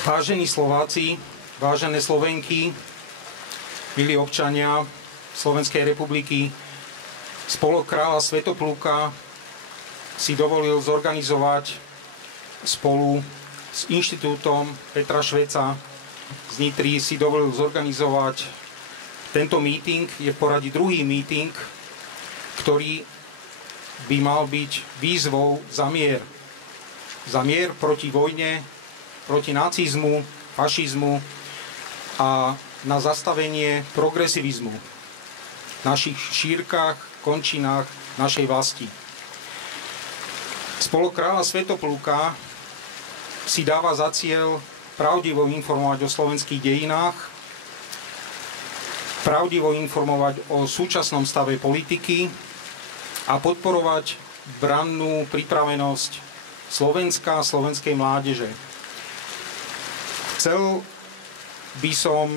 Vážení Slováci, vážené Slovenky, milí občania Slovenskej republiky, Spolok kráľa Svätopluka si dovolil zorganizovať spolu s Inštitútom Petra Šveca z Nitry si dovolil zorganizovať tento meeting. Je v poradí druhý meeting, ktorý by mal byť výzvou za mier. Za mier proti vojne, proti nacizmu, fašizmu a na zastavenie progresivizmu v našich šírkach, končinách našej vlasti. Spolok kráľa Svätopluka si dáva za cieľ pravdivo informovať o slovenských dejinách, pravdivo informovať o súčasnom stave politiky a podporovať brannú pripravenosť Slovenska a slovenskej mládeže. Chcel by som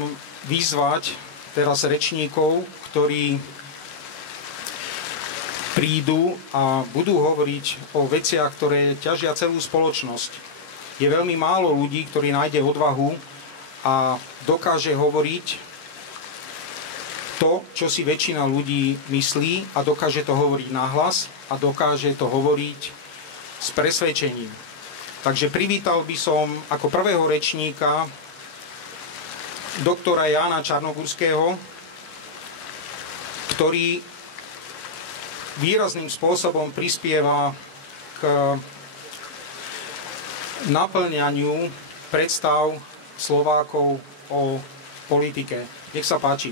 vyzvať teraz rečníkov, ktorí prídu a budú hovoriť o veciach, ktoré ťažia celú spoločnosť. Je veľmi málo ľudí, ktorí nájde odvahu a dokáže hovoriť to, čo si väčšina ľudí myslí, a dokáže to hovoriť nahlas a dokáže to hovoriť s presvedčením. Takže privítal by som ako prvého rečníka doktora Jána Čarnogurského, ktorý výrazným spôsobom prispieva k naplňaniu predstav Slovákov o politike. Nech sa páči.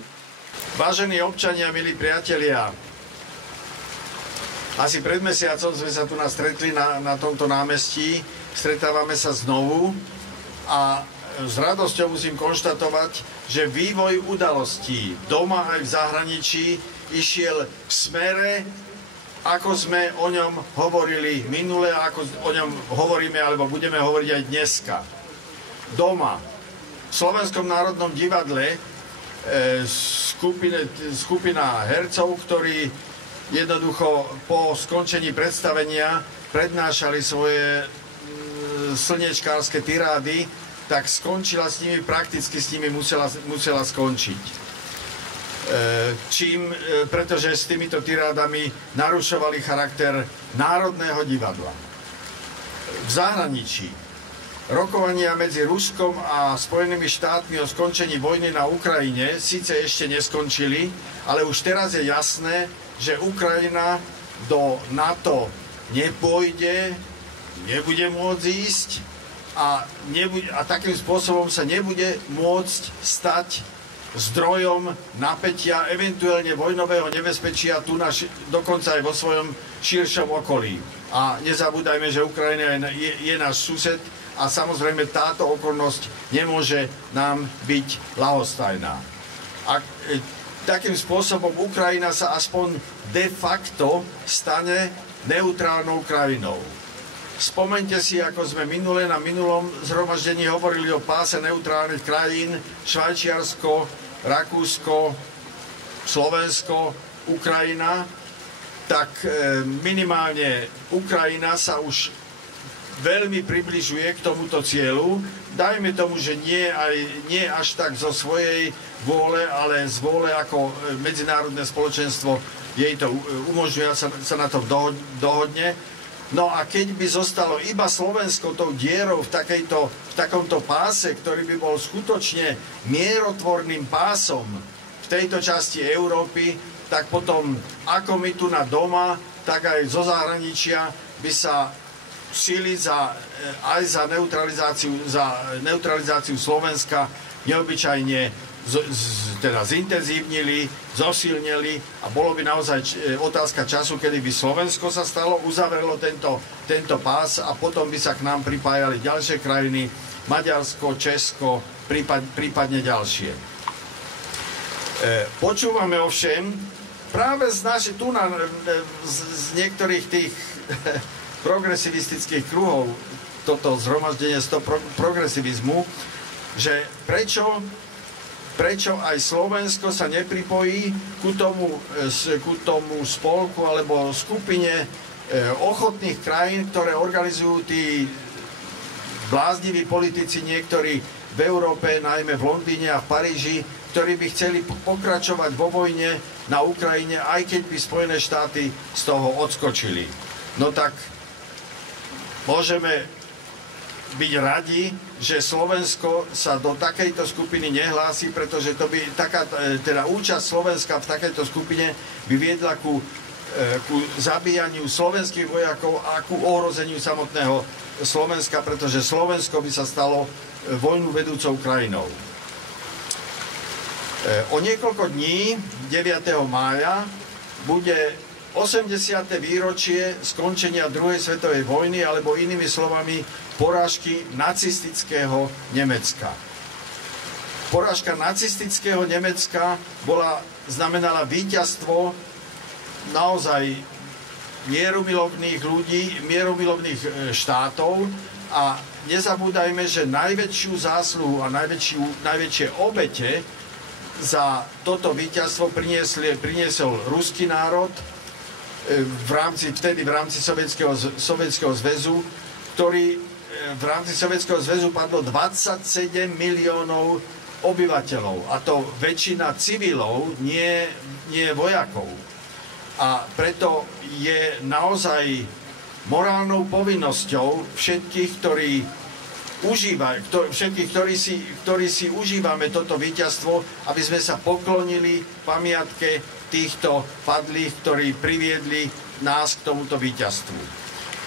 Vážení občania, milí priatelia, asi pred mesiacom sme sa tu stretli na tomto námestí, stretávame sa znovu a s radosťou musím konštatovať, že vývoj udalostí doma aj v zahraničí išiel v smere, ako sme o ňom hovorili minule a ako o ňom hovoríme alebo budeme hovoriť aj dneska. Doma, v Slovenskom národnom divadle, skupina hercov, ktorí jednoducho po skončení predstavenia prednášali svoje slniečkárske tirády, tak skončila s nimi, prakticky s nimi musela skončiť. Pretože s týmito tirádami narušovali charakter Národného divadla. V zahraničí rokovania medzi Ruskom a Spojenými štátmi o skončení vojny na Ukrajine síce ešte neskončili, ale už teraz je jasné, že Ukrajina do NATO nepôjde, nebude môcť ísť a takým spôsobom sa nebude môcť stať zdrojom napätia, eventuálne vojnového nebezpečia tu dokonca aj vo svojom širšom okolí. A nezabúdajme, že Ukrajina je náš sused a samozrejme táto okolnosť nemôže nám byť ľahostajná. A takým spôsobom Ukrajina sa aspoň de facto stane neutrálnou krajinou. Spomeňte si, ako sme na minulom zhromaždení hovorili o páse neutrálnych krajín: Švajčiarsko, Rakúsko, Slovensko, Ukrajina. Tak minimálne Ukrajina sa už veľmi približuje k tomuto cieľu. Dajme tomu, že nie až tak zo svojej vôle, ale z vôle, ako medzinárodné spoločenstvo jej to umožňuje a sa na to dohodne. No a keď by zostalo iba Slovensko tou dierou v takomto páse, ktorý by bol skutočne mierotvorným pásom v tejto časti Európy, tak potom ako my tu na doma, tak aj zo zahraničia by sa síly aj za neutralizáciu Slovenska neobyčajne teda zintenzívnili, zosilnili a bolo by naozaj otázka času, kedy by Slovensko sa stalo, uzavrelo tento pás a potom by sa k nám pripájali ďalšie krajiny, Maďarsko, Česko, prípadne ďalšie. Počúvame ovšem práve z niektorých tých progresivistických kruhov, toto zhromaždenie z toho progresivizmu, že prečo aj Slovensko sa nepripojí ku tomu spolku alebo skupine ochotných krajín, ktoré organizujú tí blázniví politici niektorí v Európe, najmä v Londýne a v Paríži, ktorí by chceli pokračovať vo vojne na Ukrajine, aj keď by Spojené štáty z toho odskočili. No tak môžeme byť radi, že Slovensko sa do takejto skupiny nehlási, pretože to by teda účasť Slovenska v takejto skupine by viedla ku zabíjaniu slovenských vojakov a ku ohrozeniu samotného Slovenska, pretože Slovensko by sa stalo vojnu vedúcou krajinou. O niekoľko dní, 9. mája, bude 80. výročie skončenia druhej svetovej vojny, alebo inými slovami porážky nacistického Nemecka. Porážka nacistického Nemecka znamenala víťazstvo naozaj mierumilovných ľudí, mierumilovných štátov a nezabúdajme, že najväčšiu zásluhu a najväčšie obete za toto víťazstvo priniesol ruský národ vtedy v rámci Sovietskeho zväzu, ktorý v rámci Sovietskeho zväzu padlo 27 miliónov obyvateľov, a to väčšina civilov, nie vojakov. A preto je naozaj morálnou povinnosťou všetkých, ktorí si užívame toto víťazstvo, aby sme sa poklonili pamiatke týchto padlých, ktorí priviedli nás k tomuto víťazstvu.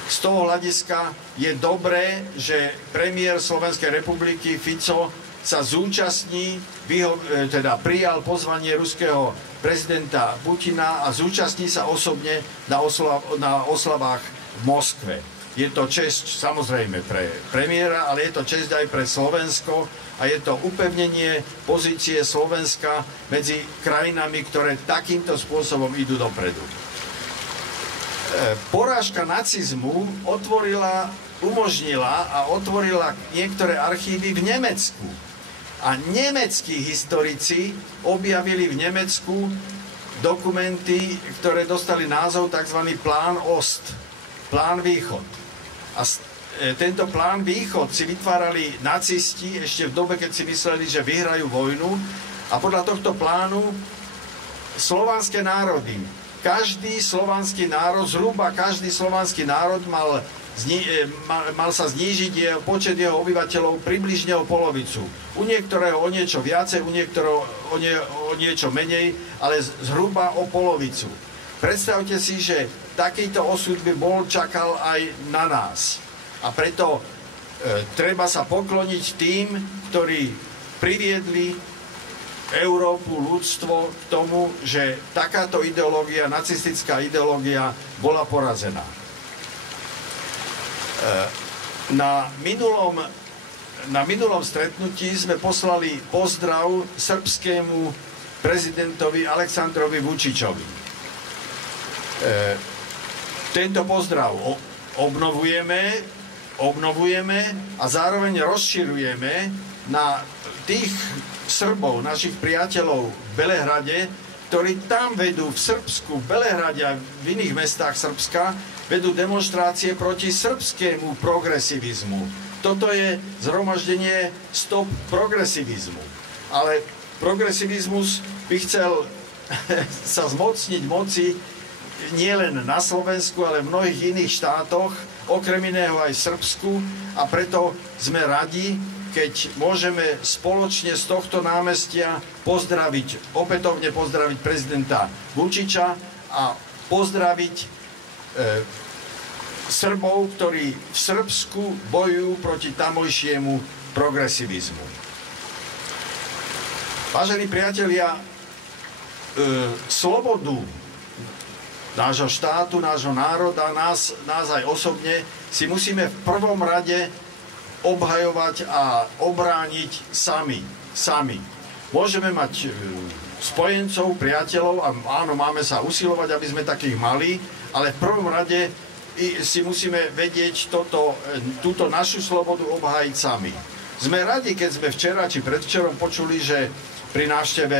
Z toho hľadiska je dobré, že premiér Slovenskej republiky Fico sa zúčastní, prijal pozvanie ruského prezidenta Putina a zúčastní sa osobne na oslavách v Moskve. Je to česť samozrejme pre premiéra, ale je to česť aj pre Slovensko a je to upevnenie pozície Slovenska medzi krajinami, ktoré takýmto spôsobom idú dopredu. Porážka nacizmu umožnila a otvorila niektoré archívy v Nemecku. A nemeckí historici objavili v Nemecku dokumenty, ktoré dostali názov tzv. Plán Ost, plán Východ. A tento plán Východ si vytvárali nacisti ešte v dobe, keď si mysleli, že vyhrajú vojnu. A podľa tohto plánu slovanské národy, zhruba každý slovanský národ mal sa znížiť počet jeho obyvateľov približne o polovicu. U niektorého o niečo viacej, u niektorého o niečo menej, ale zhruba o polovicu. Predstavte si, že takýto osud by čakal aj na nás. A preto treba sa pokloniť tým, ktorí priviedli Európu, ľudstvo k tomu, že takáto ideológia, nacistická ideológia bola porazená. Na minulom stretnutí sme poslali pozdrav srbskému prezidentovi Aleksandrovi Vučičovi. Tento pozdrav obnovujeme a zároveň rozširujeme na tých Srbov, našich priateľov v Belehrade, ktorí tam vedú v Srbsku, v Belehrade a v iných mestách Srbska, vedú demonštrácie proti srbskému progresivizmu. Toto je zhromaždenie Stop progresivizmu. Ale progresivizmus by chcel sa zmocniť moci nielen na Slovensku, ale v mnohých iných štátoch, okrem iného aj v Srbsku, a preto sme radi, keď môžeme spoločne z tohto námestia opätovne pozdraviť prezidenta Vučiča a pozdraviť Srbov, ktorí v Srbsku bojujú proti tamojšiemu progresivizmu. Vážení priatelia, slobodu nášho štátu, nášho národa, nás aj osobne si musíme v prvom rade obhajovať a obrániť sami. Môžeme mať spojencov, priateľov a áno, máme sa usilovať, aby sme takých mali, ale v prvom rade si musíme vedieť túto našu slobodu obhájiť sami. Sme radi, keď sme včera či predvčerom počuli, že pri návšteve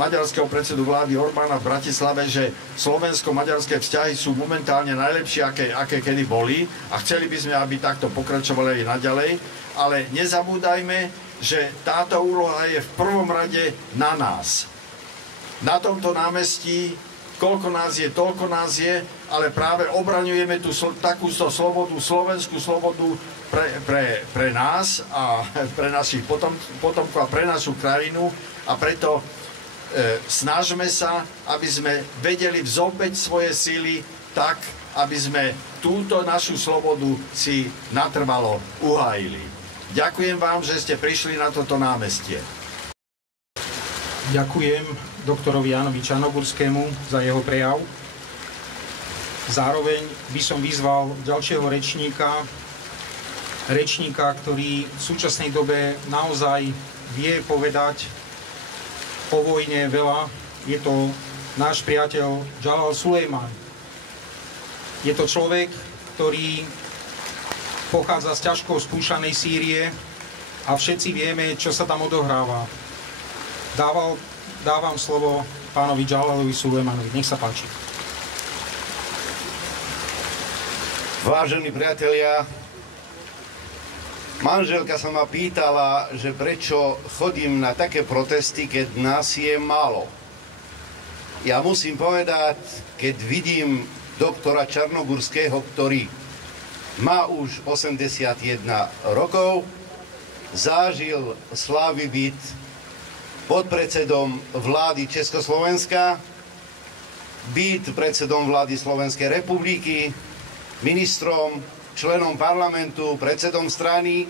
maďarského predsedu vlády Orbána v Bratislave, že slovensko-maďarské vzťahy sú momentálne najlepšie, aké kedy boli a chceli by sme, aby takto pokračovali aj naďalej, ale nezabúdajme, že táto úloha je v prvom rade na nás. Na tomto námestí, koľko nás je, toľko nás je, ale práve obraňujeme tú takúto slobodu, slovenskú slobodu pre nás a pre našich potomkov a pre našu krajinu a preto snažme sa, aby sme vedeli vzopäť svoje síly tak, aby sme túto našu slobodu si natrvalo uhájili. Ďakujem vám, že ste prišli na toto námestie. Ďakujem doktorovi Jánovi Čarnogurskému za jeho prejav. Zároveň by som vyzval ďalšieho rečníka, ktorý v súčasnej dobe naozaj vie povedať o vojne veľa. Je to náš priateľ Džalal Sulejman. Je to človek, ktorý pochádza z ťažko skúšanej Sýrie a všetci vieme, čo sa tam odohráva. Dávam slovo pánovi Džalalovi Sulejmanovi. Nech sa páči. Vážení priatelia, manželka sa ma pýtala, že prečo chodím na také protesty, keď nás je málo. Ja musím povedať, keď vidím doktora Čarnogurského, ktorý má už 81 rokov, zážil slávy byť podpredsedom vlády Československa, byť predsedom vlády Slovenskej republiky, ministrom, členom parlamentu, predsedom strany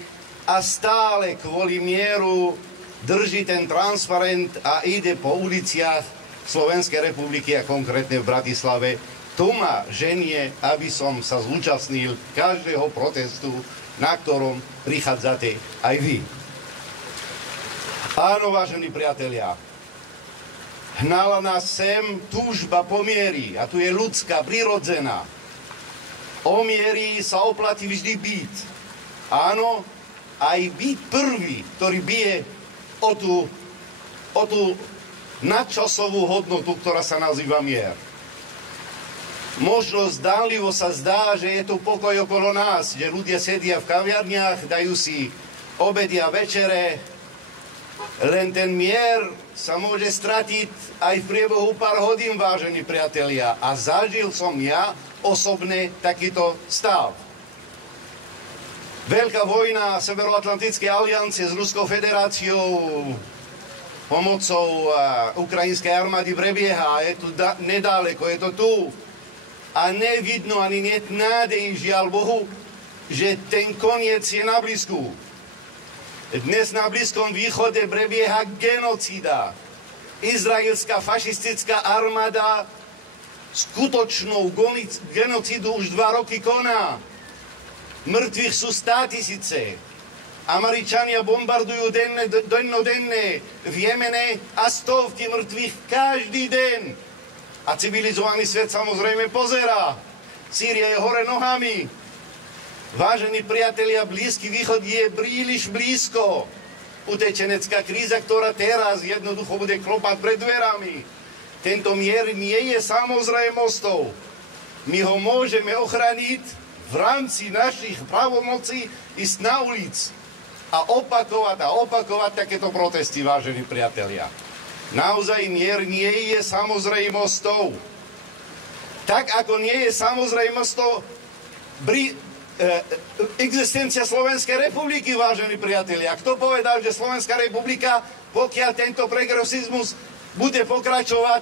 a stále kvôli mieru drží ten transparent a ide po uliciach Slovenskej republiky a konkrétne v Bratislave. Tu ma ženie, aby som sa zúčastnil každého protestu, na ktorom prichádzate aj vy. Áno, vážení priatelia, hnala nás sem túžba po mieri, a tu je ľudská, prirodzená. O mieri sa oplatí vždy byť. Áno, aj byť prvý, ktorý bije o tú nadčasovú hodnotu, ktorá sa nazýva mier. Možno zdánlivo sa zdá, že je tu pokoj okolo nás, že ľudia sedia v kaviarniach, dajú si obedy a večere, len ten mier sa môže stratiť aj v priebehu pár hodín, vážení priatelia. A zažil som ja osobne takýto stav. Veľká vojna Severoatlantickej aliancie s Ruskou federáciou pomocou ukrajinskej armády prebieha. Je tu nedaleko, je to tu. A nevidno ani net nádej, žiaľ Bohu, že ten koniec je na blízku. Dnes na Blízkom východe prebieha genocída. Izraelská fašistická armáda skutočnú genocídu už 2 roky koná. Mŕtvych sú 100 000. Američania bombardujú dennodenne v Jemene a stovky mŕtvych každý deň. A civilizovaný svet samozrejme pozerá. Sýria je hore nohami. Vážení priatelia, Blízky východ je príliš blízko. Utečenecká kríza, ktorá teraz jednoducho bude klopať pred dverami. Tento mier nie je samozrejmosťou. My ho môžeme ochraniť v rámci našich právomocí ísť na ulic a opakovať takéto protesty, vážení priatelia. Naozaj mier nie je samozrejmosťou. Tak ako nie je samozrejmosťou existencia Slovenskej republiky, vážení priatelia. Kto povedal, že Slovenská republika, pokiaľ tento progresizmus bude pokračovať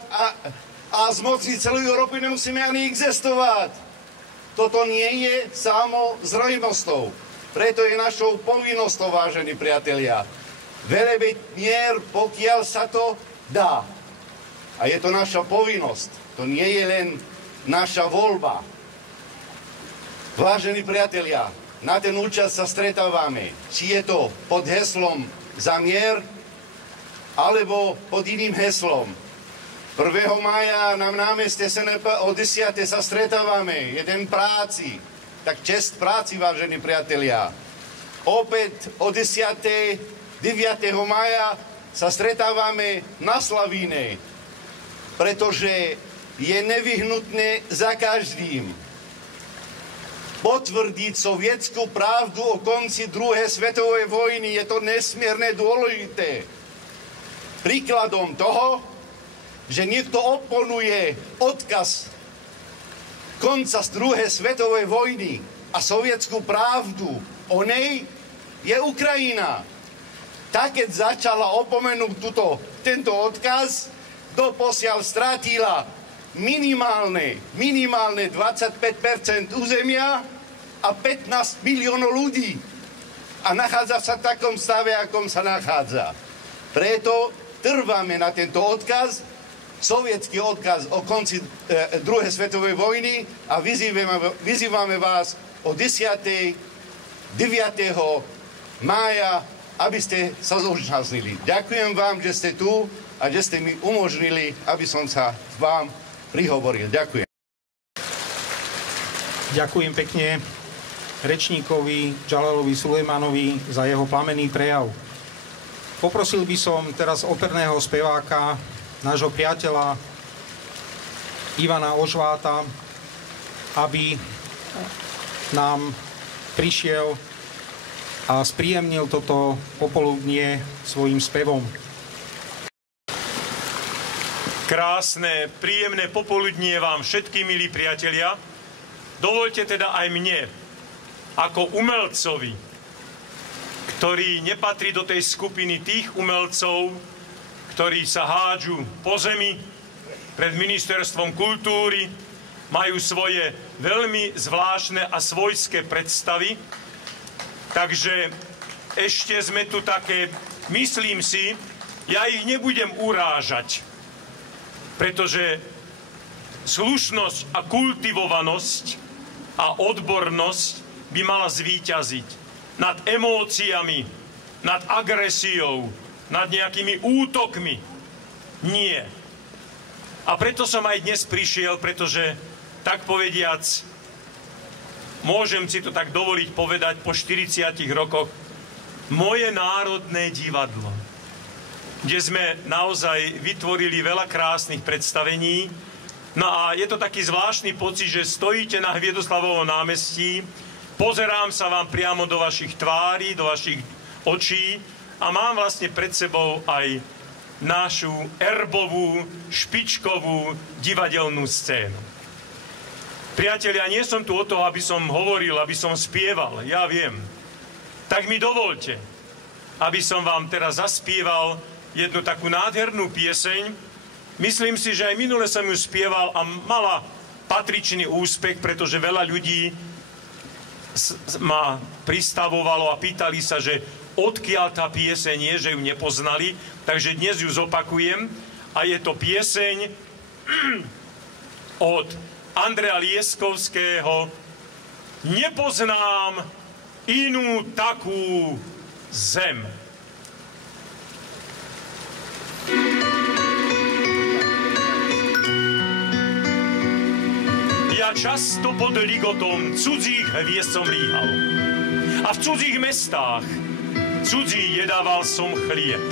a zmocniť celú Európu, nemusíme ani existovať. Toto nie je samozrejmosťou. Preto je našou povinnosťou, vážení priatelia, velebiť mier, pokiaľ sa to dá. A je to naša povinnosť. To nie je len naša voľba. Vážení priatelia, na ten účast sa stretávame. Či je to pod heslom za mier, alebo pod iným heslom. 1. mája na námeste SNP o 10. sa stretávame. Jeden práci. Tak čest práci, vážení priatelia. Opäť o 10. 9. mája sa stretávame na Slavíne, pretože je nevyhnutné za každým potvrdiť sovietskú pravdu o konci druhej svetovej vojny. Je to nesmierne dôležité. Príkladom toho, že niekto oponuje odkaz konca z druhej svetovej vojny a sovietskú pravdu o nej, je Ukrajina. Tak, keď začala opomenúť tento odkaz, doposiaľ strátila minimálne 25% územia a 15 miliónov ľudí. A nachádza sa v takom stave, akom sa nachádza. Preto trváme na tento odkaz, sovietský odkaz o konci druhej svetovej vojny a vyzývame vás o 9. mája, aby ste sa zúčastnili. Ďakujem vám, že ste tu a že ste mi umožnili, aby som sa vám prihovoril. Ďakujem. Ďakujem pekne rečníkovi Džalalovi Sulejmanovi za jeho plamenný prejav. Poprosil by som teraz operného speváka, nášho priateľa Ivana Ožváta, aby nám prišiel a spríjemnil toto popoludnie svojím spevom. Krásne, príjemné popoludnie vám všetkým, milí priatelia. Dovoľte teda aj mne, ako umelcovi, ktorý nepatrí do tej skupiny tých umelcov, ktorí sa hádžu po zemi pred ministerstvom kultúry, majú svoje veľmi zvláštne a svojské predstavy. Takže ešte sme tu také, myslím si, ja ich nebudem urážať, pretože slušnosť a kultivovanosť a odbornosť by mala zvíťaziť nad emóciami, nad agresiou, nad nejakými útokmi. Nie. A preto som aj dnes prišiel, pretože, tak povediac, môžem si to tak dovoliť povedať po 40 rokoch, moje národné divadlo, kde sme naozaj vytvorili veľa krásnych predstavení. No a je to taký zvláštny pocit, že stojíte na Hviedoslavovom námestí, pozerám sa vám priamo do vašich tvári, do vašich očí a mám vlastne pred sebou aj našu erbovú, špičkovú divadelnú scénu. Priatelia, nie som tu o toho, aby som hovoril, aby som spieval, ja viem. Tak mi dovolte, aby som vám teraz zaspieval jednu takú nádhernú pieseň. Myslím si, že aj minule som ju spieval a mala patričný úspech, pretože veľa ľudí ma pristavovalo a pýtali sa, že odkiaľ tá pieseň je, že ju nepoznali. Takže dnes ju zopakujem a je to pieseň od Andreja Lieskovského Nepoznám inú takú zem. Ja často pod ligotom cudzích hviezd som líhal. A v cudzích mestách cudzí jedával som chlieb.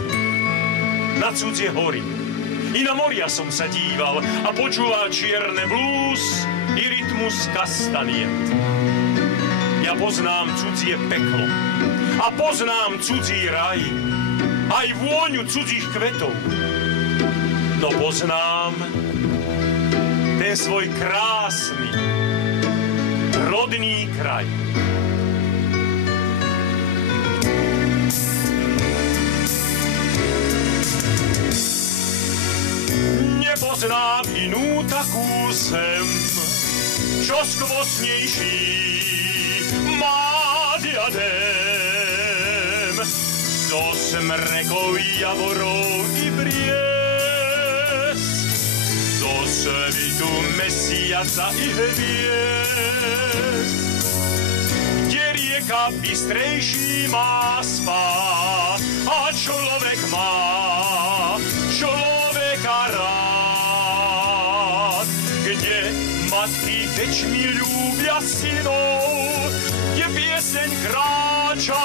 Na cudzie hory i na moria som sa díval a počúval čierne blues i rytmus kastaniet. Ja poznám cudzie peklo a poznám cudzí raj, aj vôňu cudzích kvetov. No poznám ten svoj krásny, rodný kraj. Nepoznám inú takú zem, čo skvostnejší má diadém zo smrekov, javorov i bries, zo svitu mesiaca i hviezd, kde rieka bystrejší má spád a človek má človeka rád, kde matky dečmi ľúbia synov, kde pieseň kráča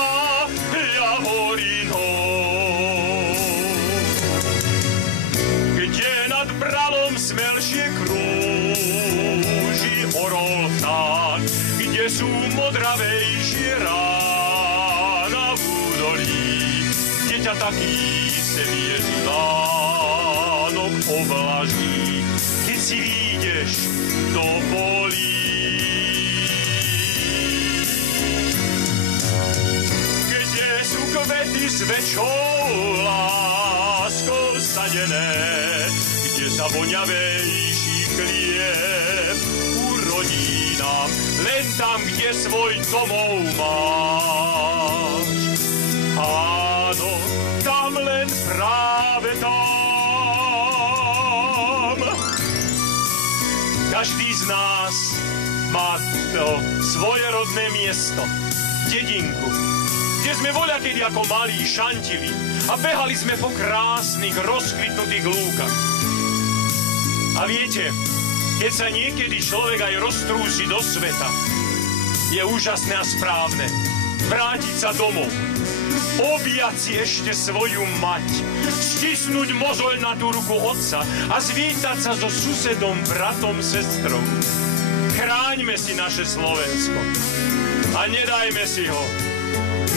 javorinou. kde sú modravejšie rána v údolí, kde ťa taký svieži Vánok ovlaží, keď si výjdeš do polí. Kde sú kvety s väčšou láskou sadené, kde sa voňavejší chlieb urodí nám, len tam, kde svoj domov máš. Áno, tam len práve tam. Každý z nás má to svoje rodné miesto, dedinku, kde sme voľakedy ako malí šantili a behali sme po krásnych, rozkvitnutých lúkach. A viete, keď sa niekedy človek aj roztrúsi do sveta, je úžasné a správne vrátiť sa domov, objať si ešte svoju mať, stisnúť mozoľnatú ruku otca a zvítať sa so susedom, bratom, sestrou. Chráňme si naše Slovensko a nedajme si ho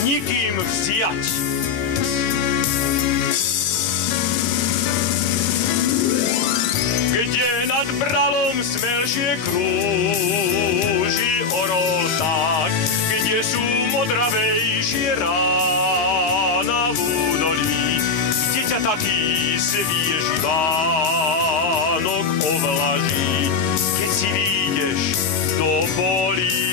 nikým vziať. Kde nad Bralom smelšie krúži orol tak, kde sú modravejšie rána v údolí, kde ťa taký svieži Vánok ovlaží, keď si výjdeš do polí.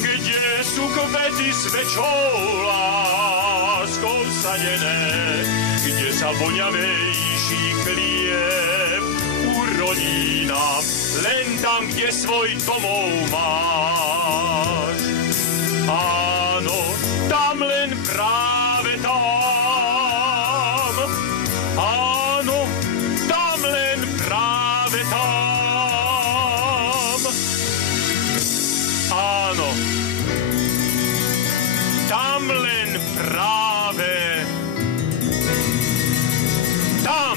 Kde sú kvety s väčšou láskou sadené, kde sa voňavejší chlieb urodí nám, len tam, kde svoj domov máš. Áno, tam len práve tam. Áno, tam len práve tam. Áno, tam len práve tam.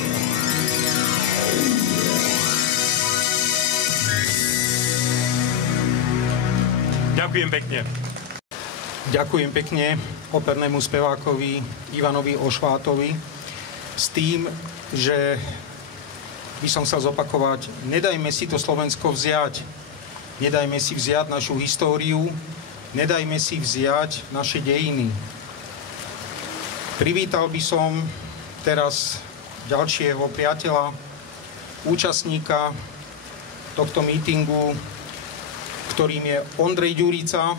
Ďakujem pekne. Ďakujem pekne opernému spevákovi Ivanovi Ošvátovi s tým, že by som chcel zopakovať, nedajme si to Slovensko vziať. Nedajme si vziať našu históriu, nedajme si vziať naše dejiny. Privítal by som teraz ďalšieho priateľa, účastníka tohto mítingu, ktorým je Ondrej Ďurica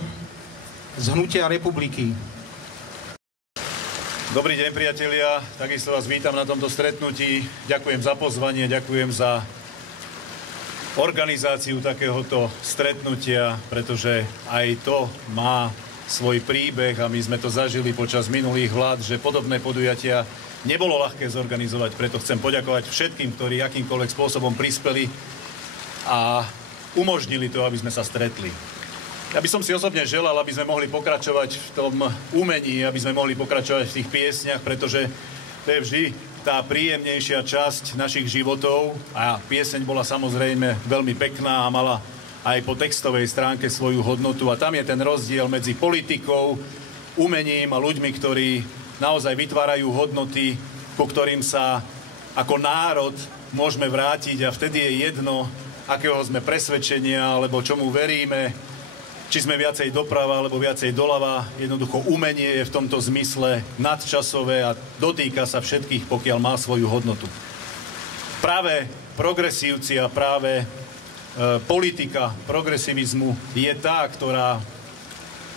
z Hnutia Republiky. Dobrý deň, priatelia. Takisto vás vítam na tomto stretnutí. Ďakujem za pozvanie, ďakujem za organizáciu takéhoto stretnutia, pretože aj to má svoj príbeh a my sme to zažili počas minulých vlád, že podobné podujatia nebolo ľahké zorganizovať. Preto chcem poďakovať všetkým, ktorí akýmkoľvek spôsobom prispeli a umožnili to, aby sme sa stretli. Ja by som si osobne želal, aby sme mohli pokračovať v tom umení, aby sme mohli pokračovať v tých piesniach, pretože to je vždy tá príjemnejšia časť našich životov a pieseň bola samozrejme veľmi pekná a mala aj po textovej stránke svoju hodnotu a tam je ten rozdiel medzi politikou, umením a ľuďmi, ktorí naozaj vytvárajú hodnoty, po ktorým sa ako národ môžeme vrátiť a vtedy je jedno, akého sme presvedčenia alebo čomu veríme, či sme viacej doprava alebo viacej doľava. Jednoducho umenie je v tomto zmysle nadčasové a dotýka sa všetkých, pokiaľ má svoju hodnotu. Práve progresívci a práve politika progresivizmu je tá, ktorá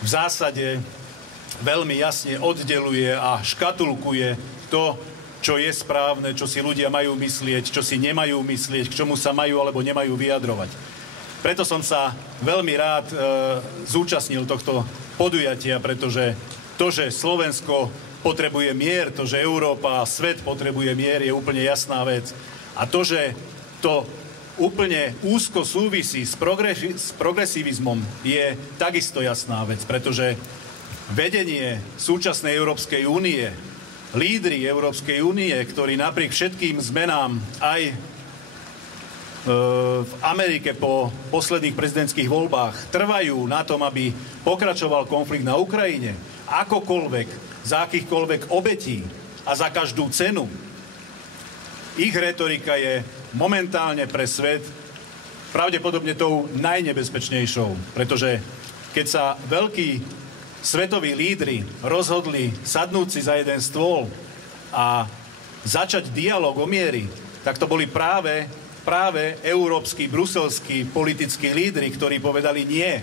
v zásade veľmi jasne oddeluje a škatulkuje to, čo je správne, čo si ľudia majú myslieť, čo si nemajú myslieť, k čomu sa majú alebo nemajú vyjadrovať. Preto som sa veľmi rád zúčastnil tohto podujatia, pretože to, že Slovensko potrebuje mier, to, že Európa a svet potrebuje mier, je úplne jasná vec. A to, že to úplne úzko súvisí s progresivizmom, je takisto jasná vec, pretože vedenie súčasnej Európskej únie, lídri Európskej únie, ktorí napriek všetkým zmenám aj v Amerike po posledných prezidentských voľbách trvajú na tom, aby pokračoval konflikt na Ukrajine, akokoľvek, za akýchkoľvek obetí a za každú cenu, ich retorika je momentálne pre svet pravdepodobne tou najnebezpečnejšou, pretože keď sa veľkí svetoví lídri rozhodli sadnúť si za jeden stôl a začať dialog o miery, tak to boli práve európski, bruselskí politickí lídri, ktorí povedali nie.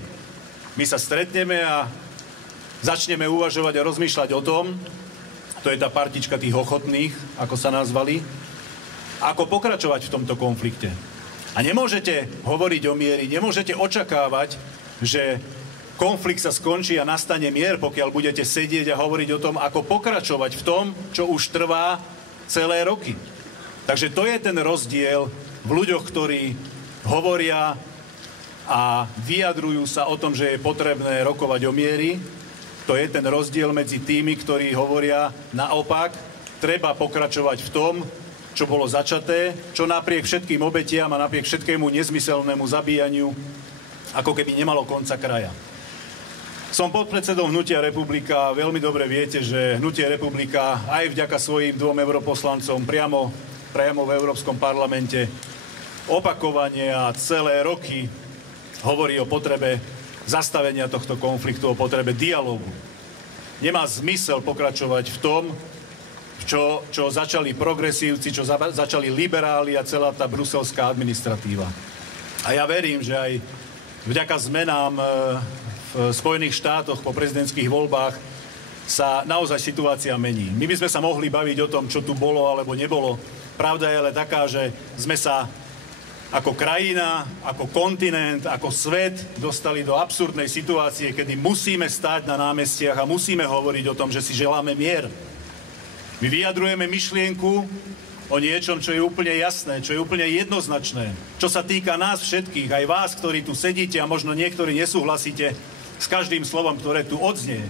My sa stretneme a začneme uvažovať a rozmýšľať o tom, to je tá partička tých ochotných, ako sa nazvali, ako pokračovať v tomto konflikte. A nemôžete hovoriť o miery, nemôžete očakávať, že konflikt sa skončí a nastane mier, pokiaľ budete sedieť a hovoriť o tom, ako pokračovať v tom, čo už trvá celé roky. Takže to je ten rozdiel v ľuďoch, ktorí hovoria a vyjadrujú sa o tom, že je potrebné rokovať o miery. To je ten rozdiel medzi tými, ktorí hovoria naopak, treba pokračovať v tom, čo bolo začaté, čo napriek všetkým obetiam a napriek všetkému nezmyselnému zabíjaniu, ako keby nemalo konca kraja. Som podpredsedom Hnutia Republika a veľmi dobre viete, že Hnutie Republika aj vďaka svojim 2 europoslancom priamo v Európskom parlamente opakovane a celé roky hovorí o potrebe zastavenia tohto konfliktu, o potrebe dialógu. Nemá zmysel pokračovať v tom, čo začali progresívci, čo začali liberáli a celá tá bruselská administratíva. A ja verím, že aj vďaka zmenám v Spojených štátoch po prezidentských voľbách sa naozaj situácia mení. My by sme sa mohli baviť o tom, čo tu bolo alebo nebolo. Pravda je ale taká, že sme sa ako krajina, ako kontinent, ako svet dostali do absurdnej situácie, kedy musíme stáť na námestiach a musíme hovoriť o tom, že si želáme mier. My vyjadrujeme myšlienku o niečom, čo je úplne jasné, čo je úplne jednoznačné. Čo sa týka nás všetkých, aj vás, ktorí tu sedíte a možno niektorí nesúhlasíte s každým slovom, ktoré tu odznie.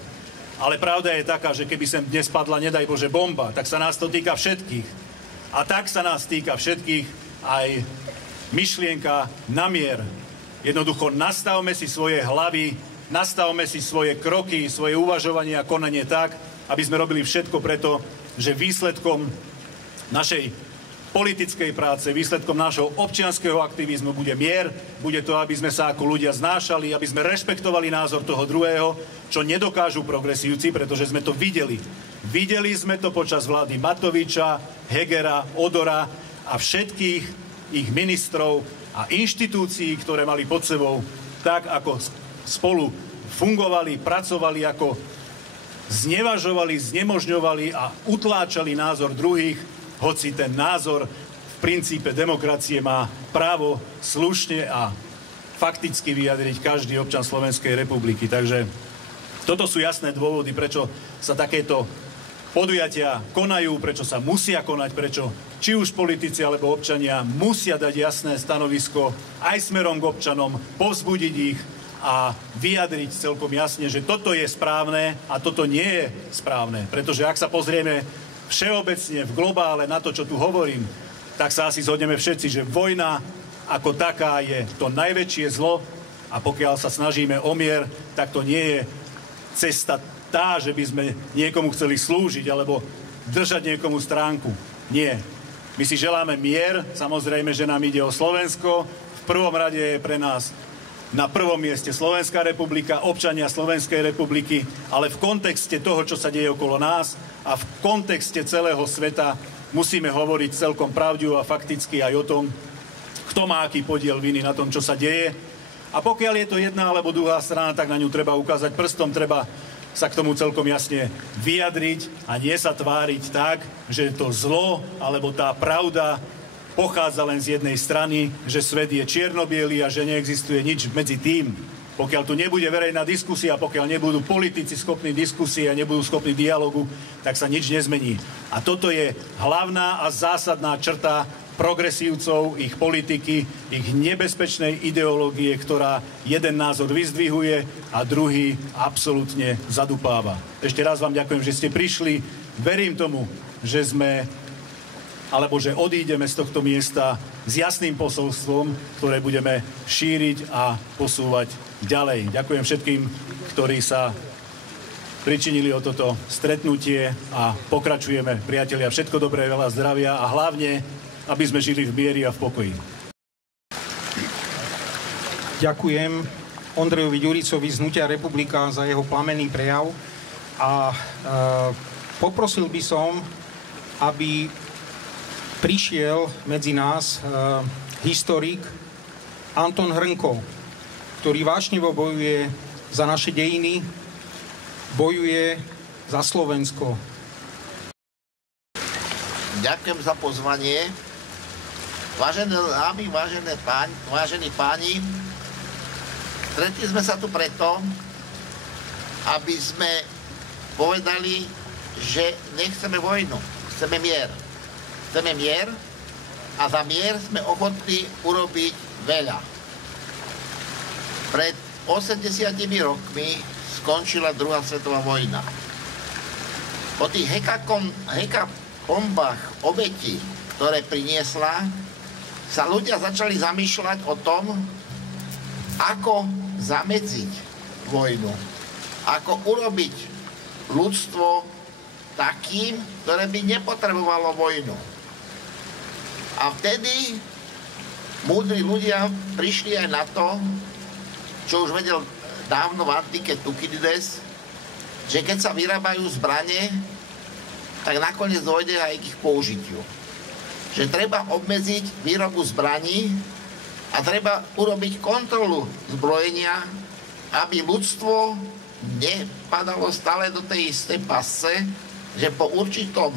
Ale pravda je taká, že keby sem dnes padla, nedaj Bože, bomba, tak sa nás to týka všetkých. A tak sa nás týka všetkých aj myšlienka na mier. Jednoducho nastavme si svoje hlavy, nastavme si svoje kroky, svoje uvažovanie a konanie tak, aby sme robili všetko preto, že výsledkom našej politickej práce, výsledkom nášho občianskeho aktivizmu bude mier, bude to, aby sme sa ako ľudia znášali, aby sme rešpektovali názor toho druhého, čo nedokážu progresívci, pretože sme to videli. Videli sme to počas vlády Matoviča, Hegera, Odora a všetkých ich ministrov a inštitúcií, ktoré mali pod sebou, tak ako spolu fungovali, pracovali, ako znevažovali, znemožňovali a utláčali názor druhých, hoci ten názor v princípe demokracie má právo slušne a fakticky vyjadriť každý občan Slovenskej republiky. Takže toto sú jasné dôvody, prečo sa takéto podujatia konajú, prečo sa musia konať, prečo či už politici alebo občania musia dať jasné stanovisko aj smerom k občanom, povzbudiť ich a vyjadriť celkom jasne, že toto je správne a toto nie je správne. Pretože ak sa pozrieme všeobecne v globále na to, čo tu hovorím, tak sa asi zhodneme všetci, že vojna ako taká je to najväčšie zlo a pokiaľ sa snažíme o mier, tak to nie je cesta tá, že by sme niekomu chceli slúžiť alebo držať niekomu stránku. Nie. My si želáme mier, samozrejme, že nám ide o Slovensko. V prvom rade je pre nás na prvom mieste Slovenská republika, občania Slovenskej republiky, ale v kontexte toho, čo sa deje okolo nás a v kontexte celého sveta musíme hovoriť celkom pravdivo a fakticky aj o tom, kto má aký podiel viny na tom, čo sa deje. A pokiaľ je to jedna alebo druhá strana, tak na ňu treba ukázať prstom, treba sa k tomu celkom jasne vyjadriť a nie sa tváriť tak, že to zlo alebo tá pravda pochádza len z jednej strany, že svet je čierno-biely a že neexistuje nič medzi tým. Pokiaľ tu nebude verejná diskusia, pokiaľ nebudú politici schopní diskusie a nebudú schopní dialogu, tak sa nič nezmení. A toto je hlavná a zásadná črta progresívcov, ich politiky, ich nebezpečnej ideológie, ktorá jeden názor vyzdvihuje a druhý absolútne zadupáva. Ešte raz vám ďakujem, že ste prišli. Verím tomu, že odídeme z tohto miesta s jasným posolstvom, ktoré budeme šíriť a posúvať ďalej. Ďakujem všetkým, ktorí sa pričinili o toto stretnutie a pokračujeme, priatelia, všetko dobré, veľa zdravia a hlavne, aby sme žili v miery a v pokoji. Ďakujem Ondrejovi Ďuricovi z Hnutia Republika za jeho plamenný prejav a poprosil by som, aby prišiel medzi nás historik Anton Hrnko, ktorý vášnivo bojuje za naše dejiny, bojuje za Slovensko. Ďakujem za pozvanie. Vážené dámy, vážení páni, stretli sme sa tu preto, aby sme povedali, že nechceme vojnu, chceme mier. Chceme mier a za mier sme ochotní urobiť veľa. Pred 80 rokmi skončila druhá svetová vojna. Po tých hekabombách obetí, ktoré priniesla, sa ľudia začali zamýšľať o tom, ako zamedziť vojnu, ako urobiť ľudstvo takým, ktoré by nepotrebovalo vojnu. A vtedy múdri ľudia prišli aj na to, čo už vedel dávno v antike Tukydides, že keď sa vyrábajú zbrane, tak nakoniec dojde aj k ich použitiu. Že treba obmedziť výrobu zbraní a treba urobiť kontrolu zbrojenia, aby ľudstvo nepadalo stále do tej istej pasce, že po určitom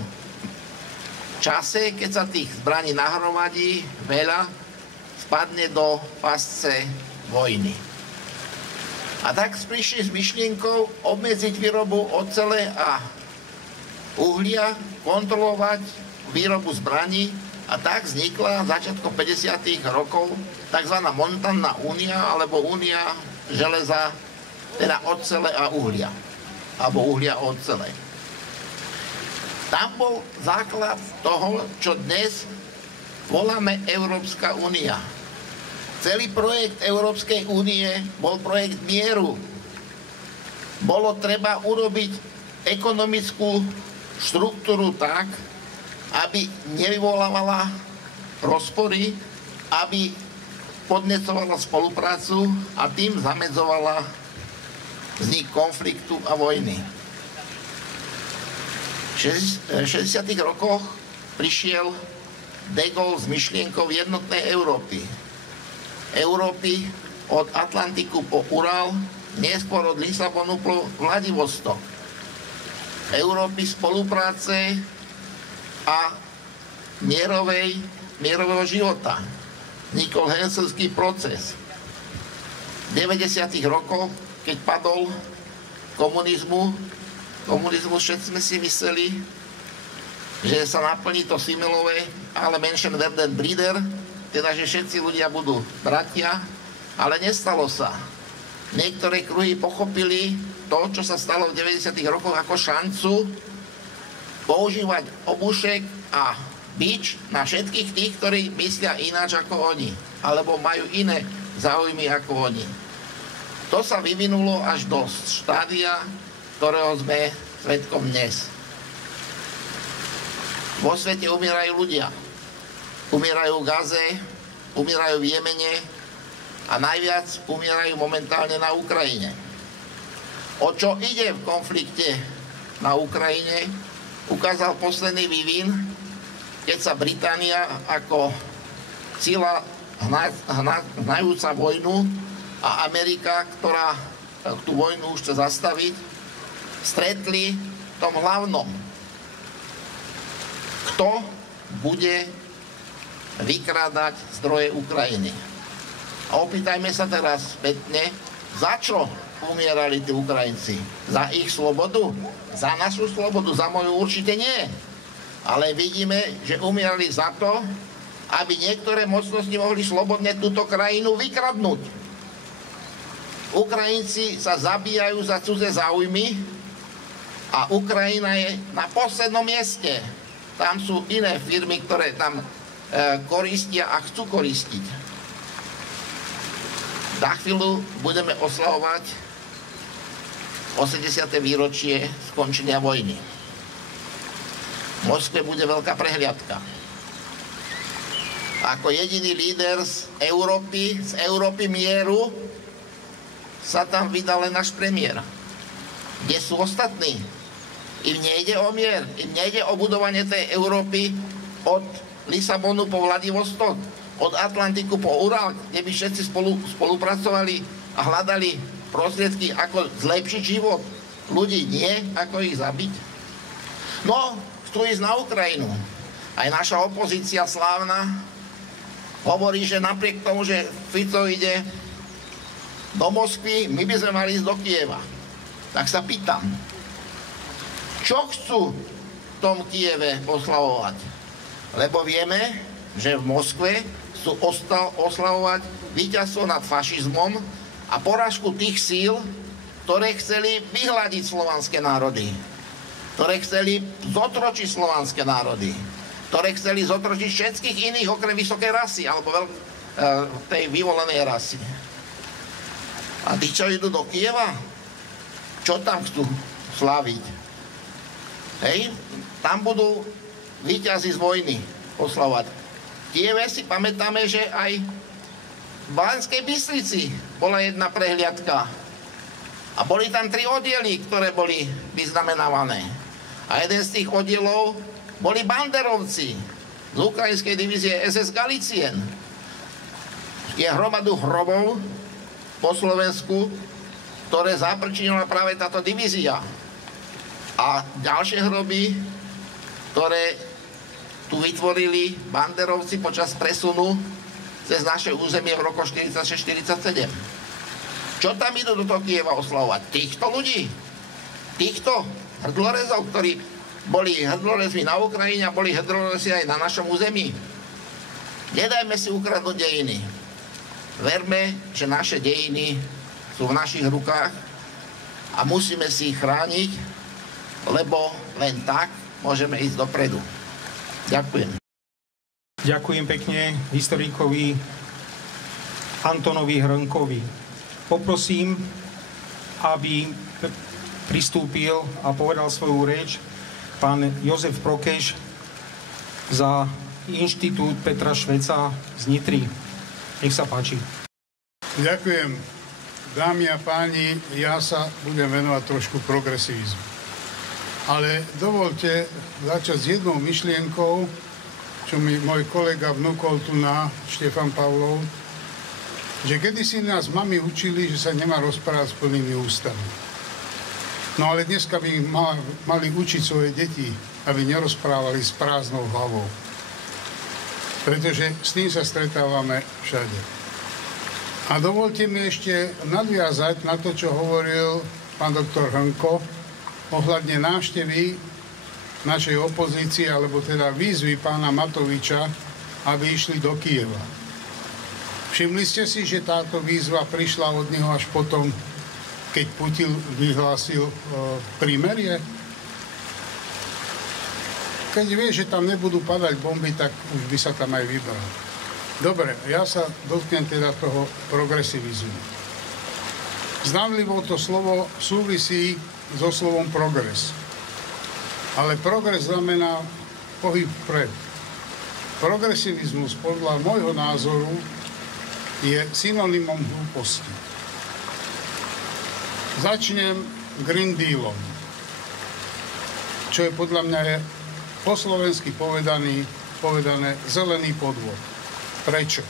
čase, keď sa tých zbraní nahromadí veľa, spadne do pasce vojny. A tak prišli s myšlienkou obmedziť výrobu ocele a uhlia, kontrolovať výrobu zbraní a tak vznikla začiatkom 50. rokov tzv. Montanná únia alebo únia železa, teda ocele a uhlia, alebo uhlia a ocele. Tam bol základ toho, čo dnes voláme Európska únia. Celý projekt Európskej únie bol projekt mieru. Bolo treba urobiť ekonomickú štruktúru tak, aby nevyvolávala rozpory, aby podnecovala spoluprácu a tým zamedzovala vznik konfliktu a vojny. V 60. rokoch prišiel de Gaulle s myšlienkou jednotnej Európy. Európy od Atlantiku po Ural, neskôr od Lisabonu po Vladivostok. Európy spolupráce a mierového života. Vznikol Helsinský proces. V 90. rokoch, keď padol komunizmus, všetci sme si mysleli, že sa naplní to Simelové, ale Menschen werden Brüder, teda, že všetci ľudia budú bratia, ale nestalo sa. Niektoré kruhy pochopili to, čo sa stalo v 90. rokoch, ako šancu používať obušek a bič na všetkých tých, ktorí myslia ináč ako oni, alebo majú iné záujmy ako oni. To sa vyvinulo až do štádia, ktorého sme svedkom dnes. Vo svete umierajú ľudia. Umierajú v Gaze, umierajú v Jemene a najviac umierajú momentálne na Ukrajine. O čo ide v konflikte na Ukrajine, ukázal posledný vývin, keď sa Británia ako sila hnajúca vojnu a Amerika, ktorá tú vojnu už chce zastaviť, stretli v tom hlavnom. Kto bude vykrádať zdroje Ukrajiny? A opýtajme sa teraz spätne, za čo umierali tí Ukrajinci? Za ich slobodu? Za našu slobodu? Za moju určite nie. Ale vidíme, že umierali za to, aby niektoré mocnosti mohli slobodne túto krajinu vykradnúť. Ukrajinci sa zabíjajú za cudzé záujmy a Ukrajina je na poslednom mieste. Tam sú iné firmy, ktoré tam koristia a chcú koristiť. Za chvíľu budeme oslavovať 80. výročie skončenia vojny. V Moskve bude veľká prehliadka. Ako jediný líder z Európy mieru, sa tam vydal len náš premiér. Kde sú ostatní? Im nejde o mier, im nejde o budovanie tej Európy od Lisabonu po Vladivostok, od Atlantiku po Ural, kde by všetci spolupracovali a hľadali prostriedky, ako zlepšiť život ľudí, nie ako ich zabiť. No, chcú ísť na Ukrajinu. Aj naša opozícia slávna hovorí, že napriek tomu, že Fico ide do Moskvy, my by sme mali ísť do Kieva. Tak sa pýtam, čo chcú v tom Kieve oslavovať? Lebo vieme, že v Moskve chcú oslavovať víťazstvo nad fašizmom a porážku tých síl, ktoré chceli vyhľadiť slovanské národy, ktoré chceli zotročiť slovanské národy, ktoré chceli zotročiť všetkých iných okrem vysokej rasy alebo tej vyvolenej rasy. A tí, čo idú do Kieva, čo tam chcú sláviť? Hej, tam budú víťazi z vojny oslavovať. V Kieve si pamätáme, že aj v Banskej Bystrici bola jedna prehliadka. A boli tam 3 oddiely, ktoré boli vyznamenávané. A jeden z tých oddielov boli banderovci z ukrajinskej divízie SS Galicien. Je hromadu hrobov po Slovensku, ktoré zapričinila práve táto divízia. A ďalšie hroby, ktoré tu vytvorili banderovci počas presunu cez naše územie v roku 46-47. Čo tam idú do toho Kieva oslavovať? Týchto ľudí? Týchto hrdlorezov, ktorí boli hrdlorezmi na Ukrajine a boli hrdlorezi aj na našom území? Nedajme si ukradnúť dejiny. Verme, že naše dejiny sú v našich rukách a musíme si ich chrániť, lebo len tak môžeme ísť dopredu. Ďakujem. Ďakujem pekne historikovi Antonovi Hrnkovi. Poprosím, aby pristúpil a povedal svoju reč pán Jozef Prokeš za Inštitút Petra Šveca z Nitry. Nech sa páči. Ďakujem. Dámy a páni, ja sa budem venovať trošku progresivizmu. Ale dovolte začať s jednou myšlienkou, čo mi môj kolega vnúkol tu na Štefan Pavlov, že kedysi nás mami učili, že sa nemá rozprávať s plnými ústami. No ale dneska by mali učiť svoje deti, aby nerozprávali s prázdnou hlavou. Pretože s tým sa stretávame všade. A dovolte mi ešte nadviazať na to, čo hovoril pán doktor Hrnko ohľadne návštevy našej opozície, alebo teda výzvy pána Matoviča, aby išli do Kieva. Všimli ste si, že táto výzva prišla od neho až potom, keď Putin vyhlásil prímerie? Keď vie, že tam nebudú padať bomby, tak už by sa tam aj vybral. Dobre, ja sa dotknem teda toho progresivizmu. Znamlivo to slovo súvisí so slovom progres. Ale progres znamená pohyb vpred. Progresivizmus podľa môjho názoru je synonymom hlúposti. Začnem Green Dealom, čo je podľa mňa po slovensky povedané zelený podvod. Prečo?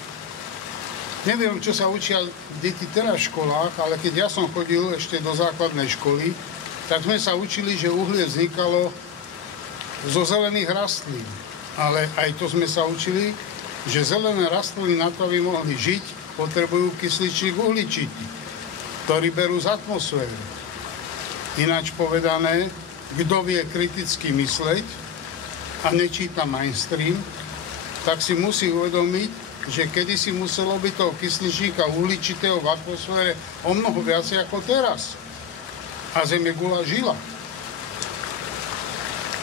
Neviem, čo sa učia deti teraz v školách, ale keď ja som chodil ešte do základnej školy, tak sme sa učili, že uhlie vznikalo zo zelených rastlín. Ale aj to sme sa učili, že zelené rastliny na to, aby mohli žiť, potrebujú kysličník uhličitý, ktorý berú z atmosféry. Ináč povedané, kto vie kriticky mysleť a nečíta mainstream, tak si musí uvedomiť, že kedysi muselo byť toho kysličníka uhličitého v atmosfére o mnoho viacej ako teraz. A zemegula žila.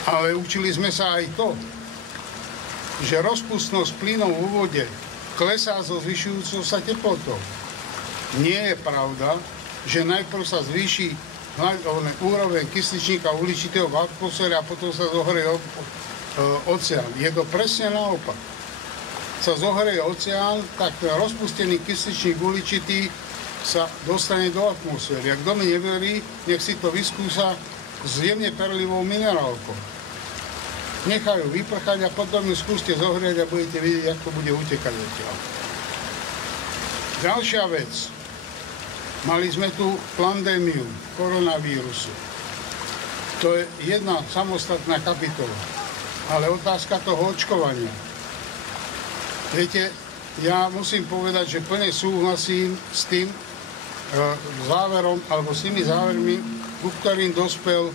Ale učili sme sa aj to, že rozpustnosť plynov vo vode klesá so zvyšujúcou sa teplotou. Nie je pravda, že najprv sa zvýši úroveň kysličníka uhličitého v atmosfére a potom sa zohreje oceán. Je to presne naopak. Sa zohreje oceán, tak rozpustený kysličník uhličitý sa dostane do atmosféry. Ak kto mi neverí, nech si to vyskúša s jemne perlivou minerálkou. Nechajú vyprchať a potom ju skúste zohrieť a budete vidieť, ako bude utekať odtiaľ. Ďalšia vec. Mali sme tu pandémiu koronavírusu. To je jedna samostatná kapitola. Ale otázka toho očkovania. Viete, ja musím povedať, že plne súhlasím s tým záverom, alebo s tými závermi, ku ktorým dospel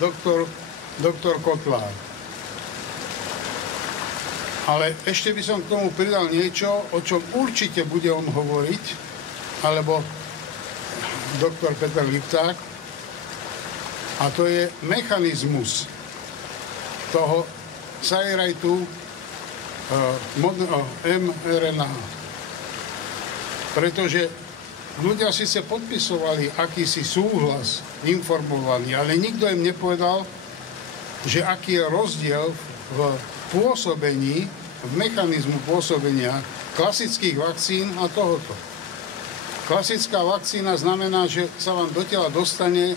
doktor Kotlár. Ale ešte by som k tomu pridal niečo, o čom určite bude on hovoriť, alebo doktor Peter Lipták, a to je mechanizmus toho Sajrajtu mRNA. Pretože ľudia síce podpisovali akýsi súhlas informovaný, ale nikto im nepovedal, že aký je rozdiel v pôsobení, v mechanizmu pôsobenia klasických vakcín a tohoto. Klasická vakcína znamená, že sa vám do tela dostane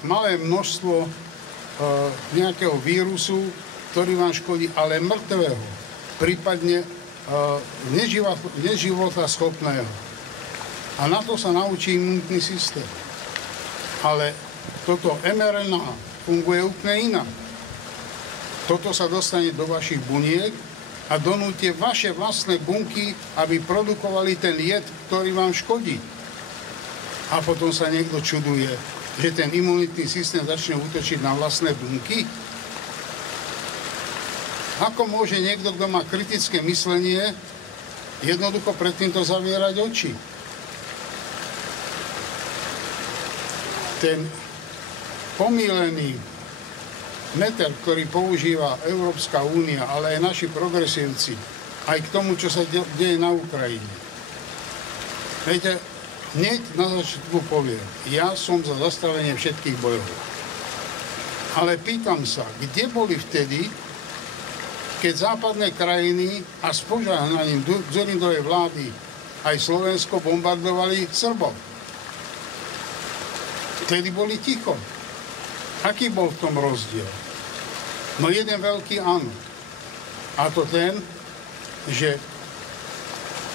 malé množstvo nejakého vírusu, ktorý vám škodí, ale mŕtvého, prípadne neživotaschopného. A na to sa naučí imunitný systém. Ale toto mRNA funguje úplne inak. Toto sa dostane do vašich buniek a donúte vaše vlastné bunky, aby produkovali ten jed, ktorý vám škodí. A potom sa niekto čuduje, že ten imunitný systém začne útočiť na vlastné bunky. Ako môže niekto, kto má kritické myslenie, jednoducho pred týmto zavierať oči? Ten pomýlený meter, ktorý používa Európska únia, ale aj naši progresívci, aj k tomu, čo sa deje na Ukrajine. Viete, hneď na začiatku poviem, ja som za zastavenie všetkých bojov. Ale pýtam sa, kde boli vtedy, keď západné krajiny a s požehnaním Dzurindovej vlády aj Slovensko bombardovali Srbov? Vtedy boli ticho. Aký bol v tom rozdiel? No jeden veľký áno. A to ten, že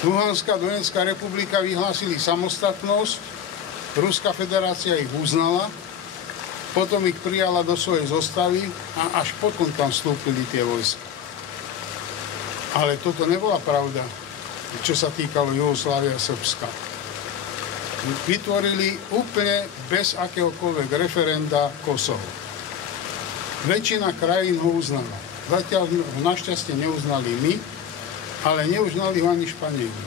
Luhanská Donetská republika vyhlásili samostatnosť, Ruská federácia ich uznala, potom ich prijala do svojej zostavy a až potom tam vstúpili tie vojska. Ale toto nebola pravda, čo sa týkalo Jugoslávie a Srbska. Vytvorili úplne bez akéhokoľvek referenda Kosovo. Väčšina krajín ho uznala. Zatiaľ ho našťastie neuznali my, ale neuznali ho ani Španieli.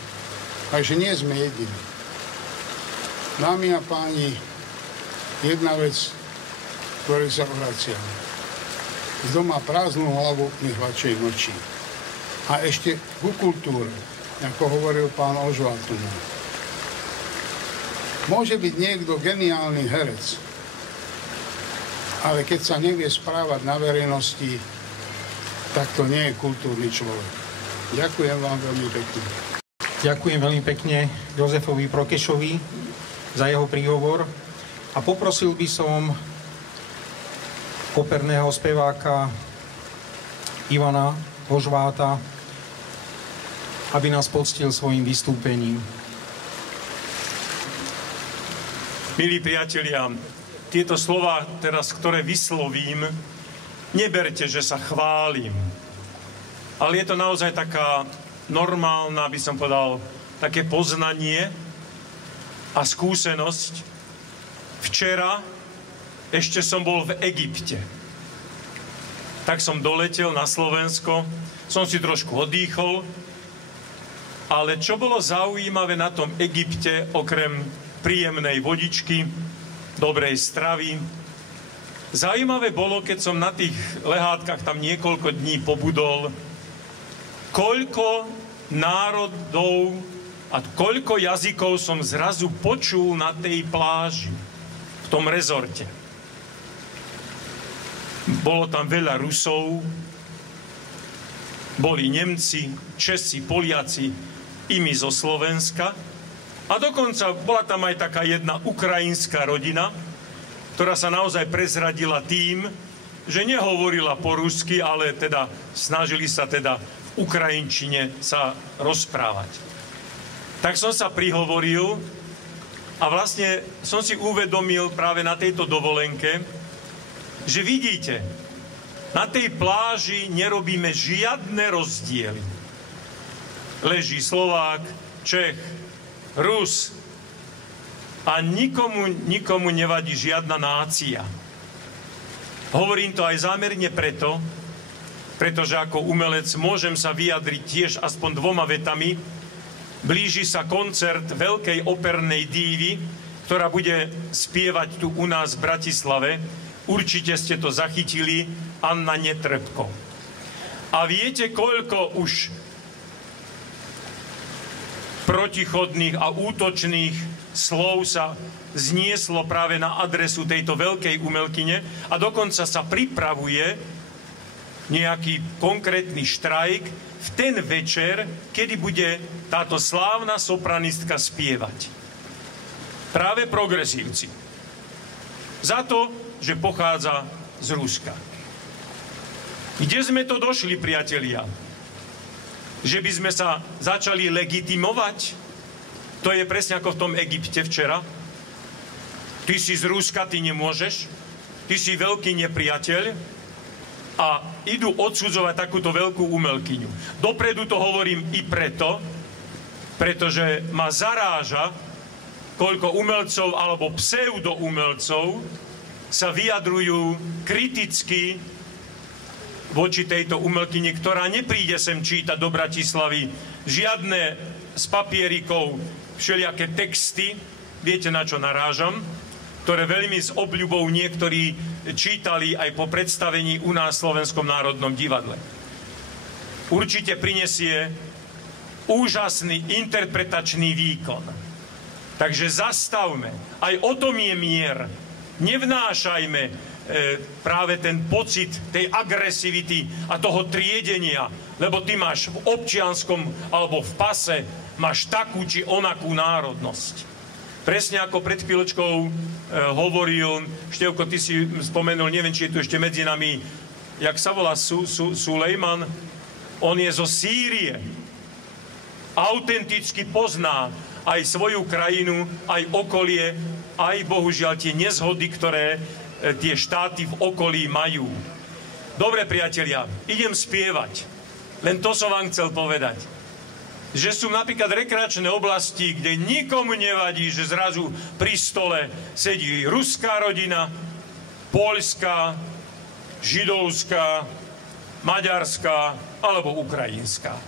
Takže nie sme jediní. Dámy a páni, jedna vec, ktorej sa vraciam. Kto má prázdnu hlavu, nech radšej mlčí. A ešte ku kultúre, ako hovoril pán Ožvát. Môže byť niekto geniálny herec, ale keď sa nevie správať na verejnosti, tak to nie je kultúrny človek. Ďakujem vám veľmi pekne. Ďakujem veľmi pekne Jozefovi Prokešovi za jeho príhovor a poprosil by som operného speváka Ivana Ožváta, aby nás poctil svojim vystúpením. Milí priatelia, tieto slova teraz, ktoré vyslovím, neberte, že sa chválim. Ale je to naozaj taká normálna, by som povedal, také poznanie a skúsenosť. Včera ešte som bol v Egypte. Tak som doletel na Slovensko, som si trošku odýchol, ale čo bolo zaujímavé na tom Egypte, okrem príjemnej vodičky, dobrej stravy, Zaujímavé bolo, keď som na tých lehátkach tam niekoľko dní pobudol, koľko národov a koľko jazykov som zrazu počul na tej pláži, v tom rezorte. Bolo tam veľa Rusov, boli Nemci, Česi, Poliaci, i my zo Slovenska. A dokonca bola tam aj taká jedna ukrajinská rodina, ktorá sa naozaj prezradila tým, že nehovorila po rusky, ale teda snažili sa teda v ukrajinčine sa rozprávať. Tak som sa prihovoril a vlastne som si uvedomil práve na tejto dovolenke, že vidíte, na tej pláži nerobíme žiadne rozdiely. Leží Slovák, Čech, Rus a nikomu nevadí žiadna nácia. Hovorím to aj zámerne pretože ako umelec môžem sa vyjadriť tiež aspoň 2 vetami. Blíži sa koncert veľkej opernej dívy, ktorá bude spievať tu u nás v Bratislave. Určite ste to zachytili, Anna Netrebko. A viete, koľko už protichodných a útočných slov sa znieslo práve na adresu tejto veľkej umelkyne a dokonca sa pripravuje nejaký konkrétny štrajk v ten večer, kedy bude táto slávna sopranistka spievať. Práve progresívci. Za to, že pochádza z Ruska. Kde sme to došli, priatelia? Že by sme sa začali legitimovať? To je presne ako v tom Egypte včera. Ty si z Ruska, ty nemôžeš. Ty si veľký nepriateľ. A idú odsudzovať takúto veľkú umelkyňu. Dopredu to hovorím i pretože ma zaráža, koľko umelcov alebo pseudoumelcov sa vyjadrujú kriticky voči tejto umelkyni, ktorá nepríde sem čítať do Bratislavy žiadne z papierikov, všelijaké texty, viete, na čo narážam, ktoré veľmi s obľubou niektorí čítali aj po predstavení u nás v Slovenskom národnom divadle. Určite prinesie úžasný interpretačný výkon. Takže zastavme. Aj o tom je mier. Nevnášajme práve ten pocit tej agresivity a toho triedenia, lebo ty máš v občianskom alebo v pase máš takú či onakú národnosť. Presne ako pred chvíľočkou hovoril, Števko, ty si spomenul, neviem, či je tu ešte medzi nami, jak sa volá Sulejman, on je zo Sýrie. Autenticky pozná aj svoju krajinu, aj okolie, aj bohužiaľ tie nezhody, ktoré tie štáty v okolí majú. Dobre, priatelia, idem spievať. Len to som vám chcel povedať. Že sú napríklad rekreačné oblasti, kde nikomu nevadí, že zrazu pri stole sedí ruská rodina, poľská, židovská, maďarská alebo ukrajinská.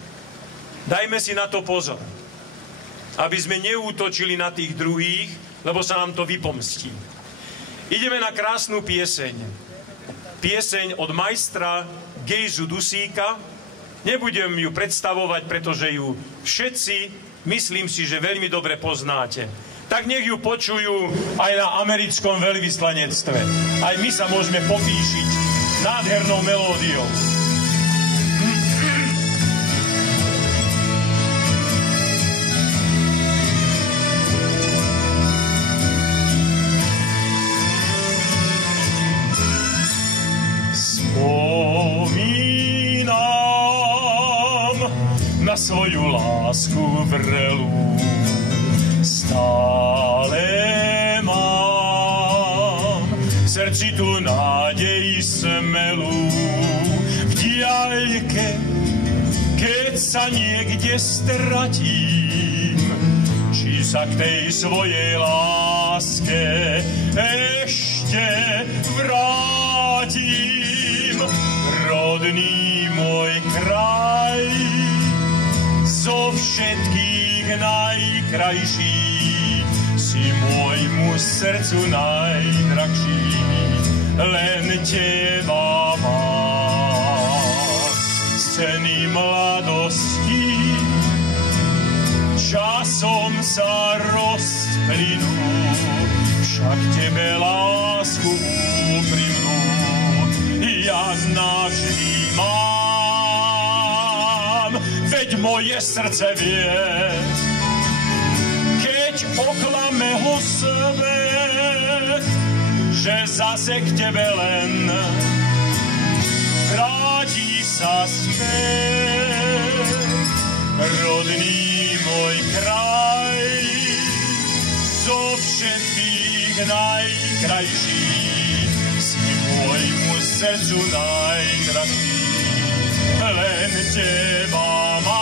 Dajme si na to pozor, aby sme neútočili na tých druhých, lebo sa nám to vypomstí. Ideme na krásnu pieseň. Pieseň od majstra Gejzu Dusíka. Nebudem ju predstavovať, pretože ju všetci, myslím si, že veľmi dobre poznáte. Tak nech ju počujú aj na americkom veľvyslanectve. Aj my sa môžeme popíšiť nádhernou melódiou. Na svoju lásku vrelú stále mám v srdci tu nádej smelú v diaľke, keď sa niekde stratím, či sa k tej svojej láske ešte vrátim. Rodný môj kraj, zo všetkých najkrajší, si môjmu srdcu najdrahší. len teba mám. Scény mladosti časom sa rozplynú, však tebe lásku úprimnú ja navždy mám. Veď moje srdce vie, keď oklame ho svet, že zase k tebe len vráti sa späť. Rodný môj kraj, zo všetkých najkrajší, si môjmu srdcu najdražší, len teba mám.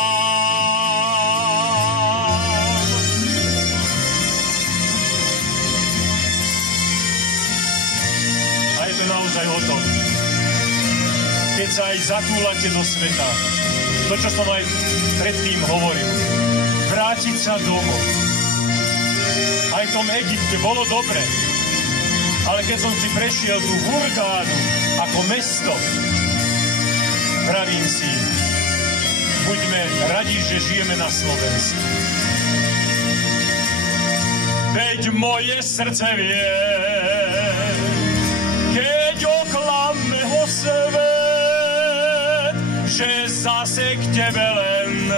A je to naozaj o tom, keď sa aj zatúlate do sveta, to, čo som aj predtým hovoril, vrátiť sa domov. Aj v tom Egypte bolo dobre, ale keď som si prešiel tú Hurgádu ako mesto, pravím si, buďme radi, že žijeme na Slovensku. Veď moje srdce vie, keď oklame ho svet, že zase k tebe len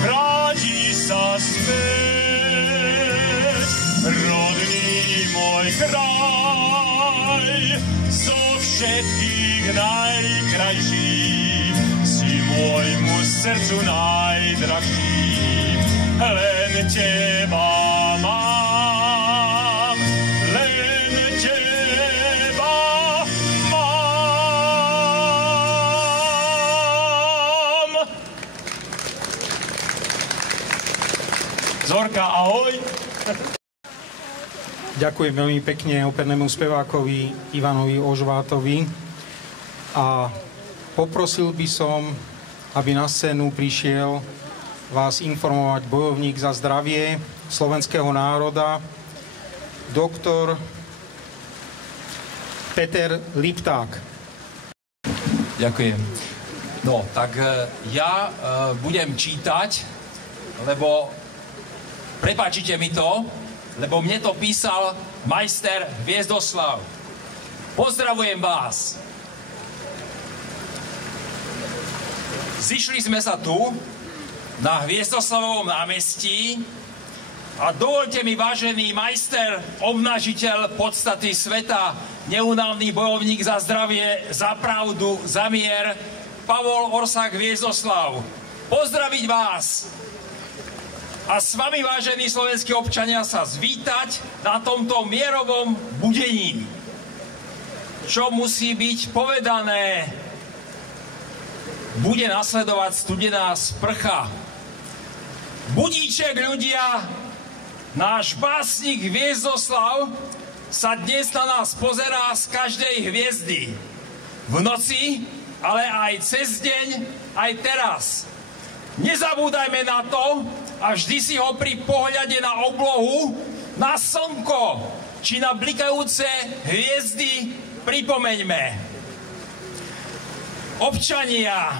vráti sa späť. Rodný môj kraj, zo všetkých najkrajší, si môjmu srdcu najdražší, len teba mám, len teba mám. Zorka, ahoj. Ďakujem veľmi pekne opernému spevákovi Ivanovi Ožvátovi a poprosil by som, aby na scénu prišiel vás informovať bojovník za zdravie slovenského národa, doktor Peter Lipták. Ďakujem. No, tak ja budem čítať, lebo prepáčite mi to, lebo mne to písal majster Hviezdoslav. Pozdravujem vás. Zišli sme sa tu, na Hviezdoslavovom námestí, a dovolte mi, vážený majster, obnažiteľ podstaty sveta, neúnavný bojovník za zdravie, za pravdu, za mier, Pavol Orsák Hviezdoslav, pozdraviť vás a s vami, vážení slovenskí občania, sa zvítať na tomto mierovom budení. Čo musí byť povedané? Bude nasledovať studená sprcha. Budíček, ľudia, náš básnik Hviezdoslav sa dnes na nás pozerá z každej hviezdy. V noci, ale aj cez deň, aj teraz. Nezabúdajme na to a vždy si ho pri pohľade na oblohu, na slnko či na blikajúce hviezdy pripomeňme. Občania,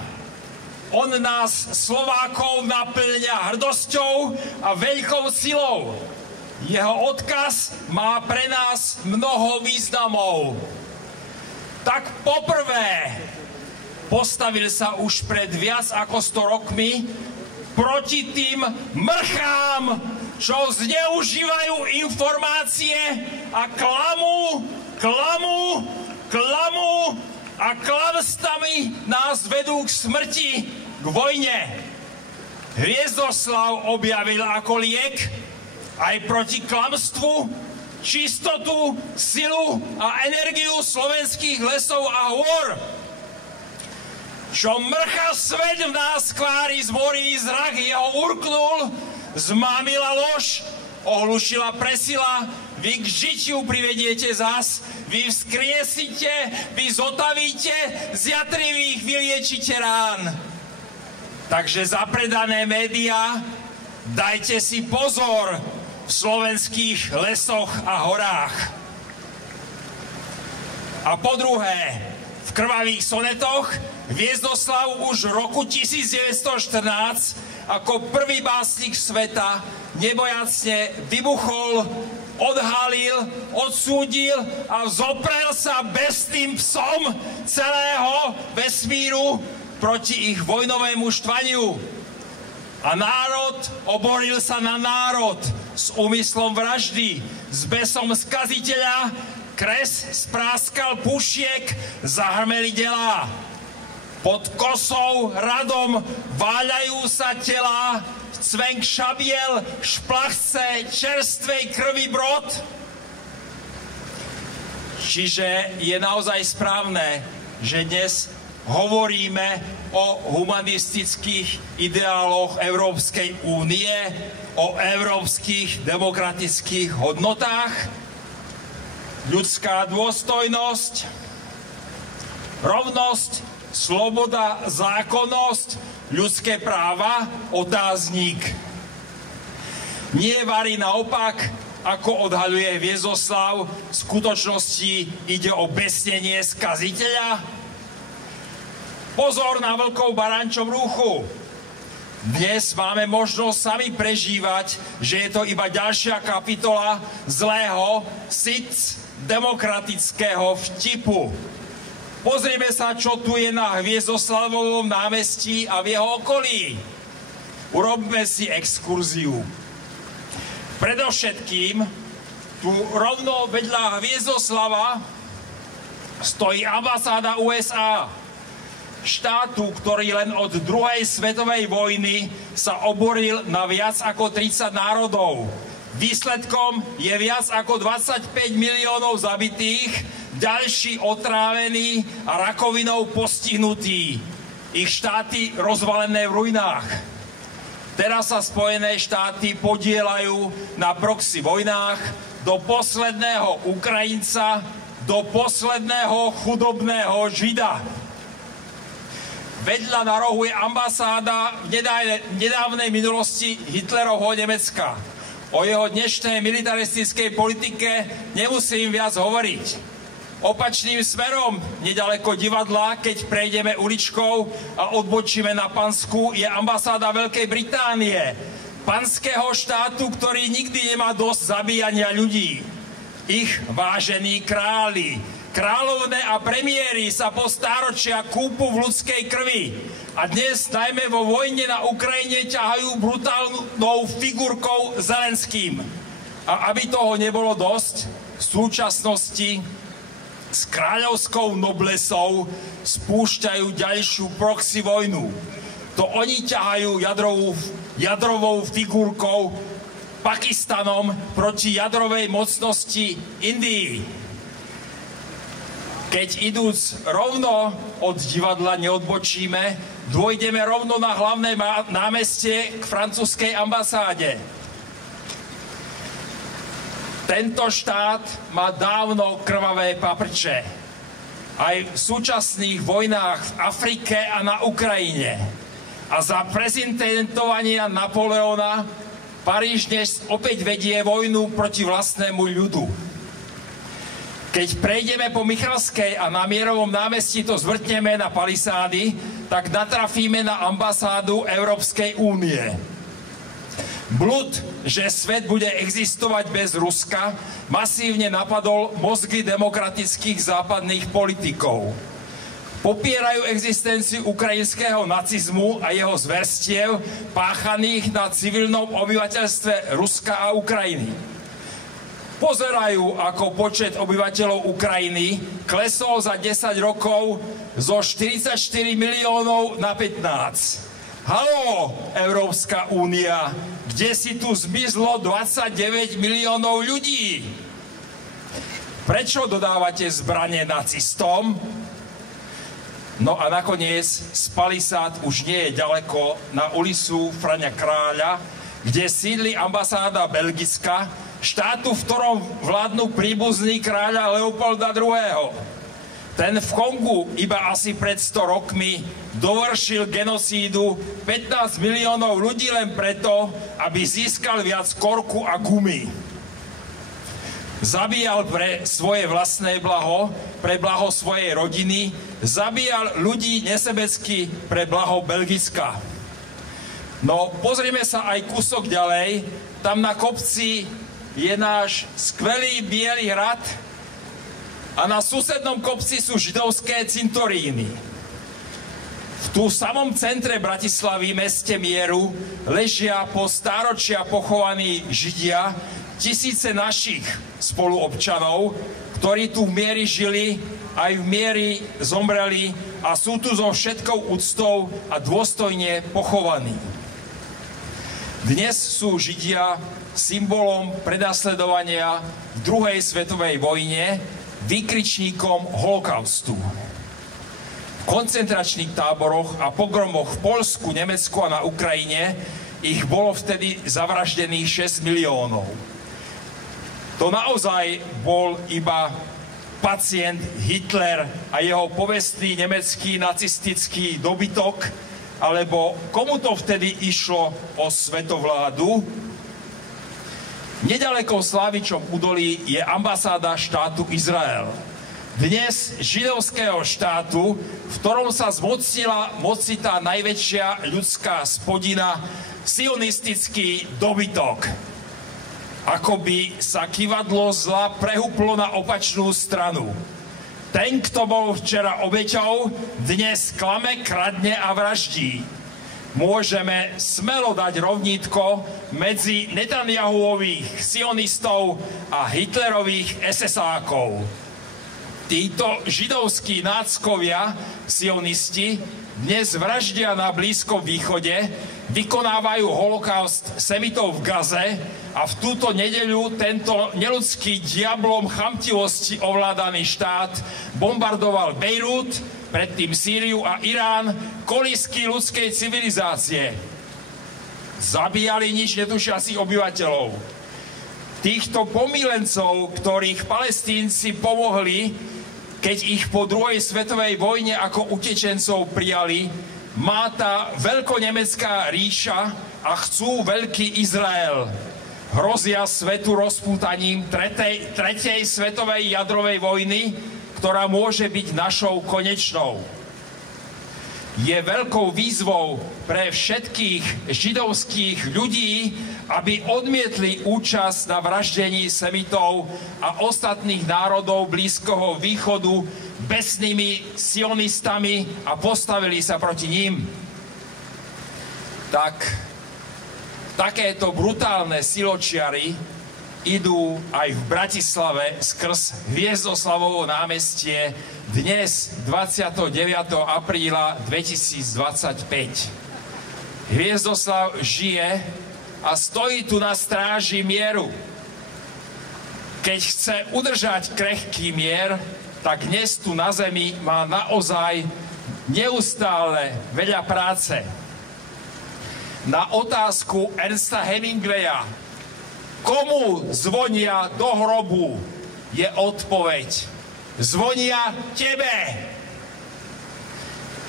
on nás, Slovákov, naplňa hrdosťou a veľkou silou. Jeho odkaz má pre nás mnoho významov. Tak poprvé, postavil sa už pred viac ako 100 rokmi proti tým mrchám, čo zneužívajú informácie a klamu a klamstami nás vedú k smrti, k vojne. Hviezdoslav objavil ako liek aj proti klamstvu čistotu, silu a energiu slovenských lesov a hôr. Čo mrcha svet v nás kvári zmorí zrak, jeho urknul, zmámila lož, ohlušila presila, vy k žitiu privediete zas, vy vzkriesite, vy zotavíte, z jatrivých vyliečite rán. Takže zapredané médiá, dajte si pozor v slovenských lesoch a horách. A po druhé, v krvavých sonetoch Hviezdoslav už v roku 1914 ako prvý básnik sveta nebojacne vybuchol, odhalil, odsúdil a zoprel sa bestným psom celého vesmíru proti ich vojnovému štvaniu. A národ oboril sa na národ s úmyslom vraždy, s besom skaziteľa, kres spráskal pušiek, zahrmeli delá. Pod kosou radom váľajú sa telá, cvenk šabiel, šplachce, čerstvej krvi brod. Čiže je naozaj správne, že dnes hovoríme o humanistických ideáloch Európskej únie, o európskych demokratických hodnotách, ľudská dôstojnosť, rovnosť, sloboda, zákonnosť, ľudské práva, otáznik. Nie varí naopak, ako odhaľuje Hviezdoslav, v skutočnosti ide o besnenie skaziteľa? Pozor na vlkov v barančom rúchu. Dnes máme možnosť sami prežívať, že je to iba ďalšia kapitola zlého, demokratického vtipu. Pozrieme sa, čo tu je na Hviezdoslavovom námestí a v jeho okolí. Urobme si exkurziu. Predovšetkým, tu rovno vedľa Hviezdoslava stojí ambasáda USA. Štátu, ktorý len od druhej svetovej vojny sa oboril na viac ako 30 národov. Výsledkom je viac ako 25 miliónov zabitých, ďalší otrávení a rakovinou postihnutí. Ich štáty rozvalené v ruinách. Teraz sa Spojené štáty podieľajú na proxy vojnách do posledného Ukrajinca, do posledného chudobného Žida. Vedľa na rohu je ambasáda v nedávnej minulosti Hitlerovho Nemecka. O jeho dnešnej militaristickej politike nemusím viac hovoriť. Opačným smerom, nedaleko divadla, keď prejdeme uličkou a odbočíme na Pansku, je ambasáda Veľkej Británie. Panského štátu, ktorý nikdy nemá dosť zabíjania ľudí. Ich vážení králi, kráľovné a premiéry sa po stáročia kúpu v ľudskej krvi. A dnes, najmä vo vojne na Ukrajine, ťahajú brutálnou figurkou Zelenským. A aby toho nebolo dosť, v súčasnosti s kráľovskou noblesou spúšťajú ďalšiu proxy vojnu. To oni ťahajú jadrovou figurkou Pakistanom proti jadrovej mocnosti Indii. Keď idúc rovno od divadla neodbočíme, dôjdeme rovno na hlavné námestie k francúzskej ambasáde. Tento štát má dávno krvavé paprče. Aj v súčasných vojnách v Afrike a na Ukrajine. A za prezidentovania Napoleona Paríž dnes opäť vedie vojnu proti vlastnému ľudu. Keď prejdeme po Michalskej a na Mierovom námestí to zvrtneme na palisády, tak natrafíme na ambasádu Európskej únie. Blud, že svet bude existovať bez Ruska, masívne napadol mozgy demokratických západných politikov. Popierajú existenciu ukrajinského nacizmu a jeho zverstiev páchaných na civilnom obyvateľstve Ruska a Ukrajiny. Pozerajú, ako počet obyvateľov Ukrajiny klesol za 10 rokov zo 44 miliónov na 15. Haló, Európska únia, kde si tu zmizlo 29 miliónov ľudí? Prečo dodávate zbranie nacistom? No a nakoniec z palisád už nie je ďaleko na ulicu Frania Kráľa, kde sídli ambasáda Belgicka, štátu, v ktorom vládnu príbuzní kráľa Leopolda II. Ten v Kongu iba asi pred 100 rokmi dovršil genocídu 15 miliónov ľudí len preto, aby získal viac korku a gumy. Zabíjal pre svoje vlastné blaho, pre blaho svojej rodiny, zabíjal ľudí nesebecky pre blaho Belgicka. No pozrime sa aj kúsok ďalej, tam na kopci je náš skvelý biely hrad a na susednom kopci sú židovské cintoríny. V tú samom centre Bratislavy, meste mieru, ležia po stáročia pochovaní Židia, tisíce našich spoluobčanov, ktorí tu v mieri žili, aj v mieri zomreli a sú tu so všetkou úctou a dôstojne pochovaní. Dnes sú Židia symbolom prenasledovania v druhej svetovej vojne, výkričníkom holokaustu. V koncentračných táboroch a pogromoch v Poľsku, Nemecku a na Ukrajine ich bolo vtedy zavraždených 6 miliónov. To naozaj bol iba pacient Hitler a jeho povestný nemecký nacistický dobytok, alebo komu to vtedy išlo o svetovládu? Nedaleko v Slávičom údolí je ambasáda štátu Izrael. Dnes židovského štátu, v ktorom sa zmocnila moci tá najväčšia ľudská spodina, sionistický dobytok. Ako by sa kývadlo zla prehúplo na opačnú stranu. Ten, kto bol včera obeťou, dnes klame, kradne a vraždí. Môžeme smelo dať rovnítko medzi Netanjahuových sionistov a Hitlerových SS-ákov. Títo židovskí náckovia, sionisti, dnes vraždia na Blízkom východe, vykonávajú holokaust semitov v Gaze a v túto nedeľu tento neľudský diablom chamtivosti ovládaný štát bombardoval Bejrút, predtým Sýriu a Irán, kolísky ľudskej civilizácie. Zabíjali nič netušiacich obyvateľov. Týchto pomílencov, ktorých Palestínci pomohli, keď ich po druhej svetovej vojne ako utečencov prijali, má tá veľkonemecká ríša a chcú veľký Izrael. Hrozia svetu rozpútaním tretej svetovej jadrovej vojny, ktorá môže byť našou konečnou. Je veľkou výzvou pre všetkých židovských ľudí, aby odmietli účasť na vraždení semitov a ostatných národov Blízkoho východu besnými sionistami a postavili sa proti ním. Takéto brutálne siločiary idú aj v Bratislave skrz Hviezdoslavovo námestie dnes 29. apríla 2025. Hviezdoslav žije a stojí tu na stráži mieru. Keď chce udržať krehký mier, tak dnes tu na zemi má naozaj neustále veľa práce. Na otázku Ernsta Hemingwaya, komu zvonia do hrobu, je odpoveď: zvonia tebe.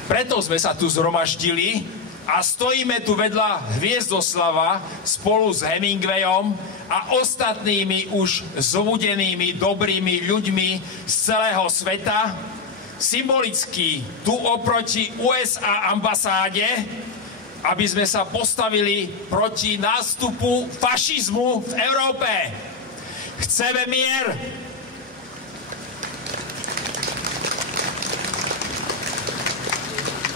Preto sme sa tu zhromaždili a stojíme tu vedľa Hviezdoslava spolu s Hemingwayom a ostatnými už zobudenými dobrými ľuďmi z celého sveta, symbolicky tu oproti USA ambasáde, aby sme sa postavili proti nástupu fašizmu v Európe. Chceme mier.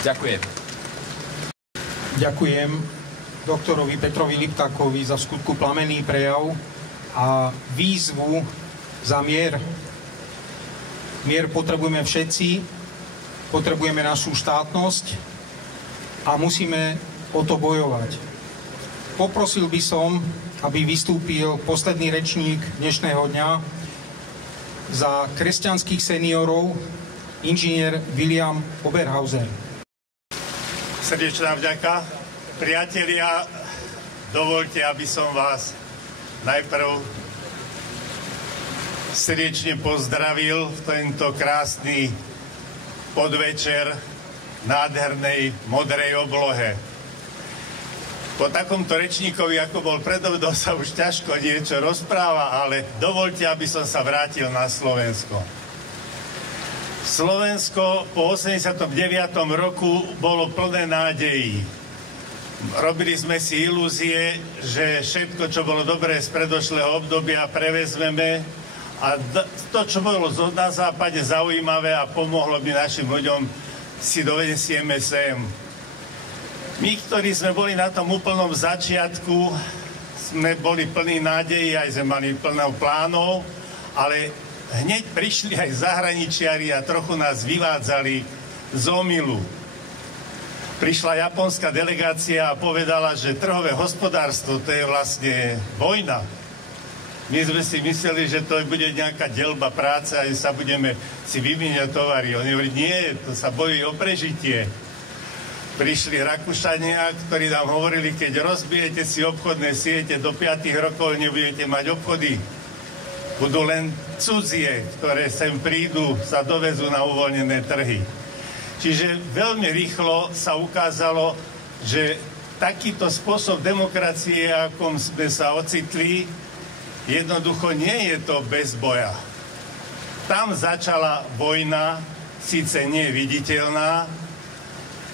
Ďakujem. Ďakujem doktorovi Petrovi Liptákovi za v skutku plamenný prejav a výzvu za mier. Mier potrebujeme všetci, potrebujeme našu štátnosť a musíme o to bojovať. Poprosil by som, aby vystúpil posledný rečník dnešného dňa za kresťanských seniorov, inžinier William Oberhauser. Srdečná vďaka. Priatelia, dovoľte, aby som vás najprv srdečne pozdravil v tento krásny podvečer nádhernej modrej oblohe. Po takomto rečníkovi, ako bol predo mnou, sa už ťažko niečo rozpráva, ale dovoľte, aby som sa vrátil na Slovensko. Slovensko po 89. roku bolo plné nádejí. Robili sme si ilúzie, že všetko, čo bolo dobré z predošlého obdobia, prevezmeme a to, čo bolo na západe zaujímavé a pomohlo by našim ľuďom, si dovesieme sem. My, ktorí sme boli na tom úplnom začiatku, sme boli plní nádejí, aj sme mali plno plánov, ale hneď prišli aj zahraničiari a trochu nás vyvádzali z omylu. Prišla japonská delegácia a povedala, že trhové hospodárstvo to je vlastne vojna. My sme si mysleli, že to bude nejaká deľba práce a že sa budeme si vymieňať tovary. Oni hovorili, nie, to sa bojí o prežitie. Prišli Rakúšania, ktorí nám hovorili, keď rozbijete si obchodné siete, do 5 rokov nebudete mať obchody. Budú len cudzie, ktoré sem prídu, sa dovezú na uvoľnené trhy. Čiže veľmi rýchlo sa ukázalo, že takýto spôsob demokracie, akom sme sa ocitli, jednoducho nie je to bez boja. Tam začala vojna, síce neviditeľná,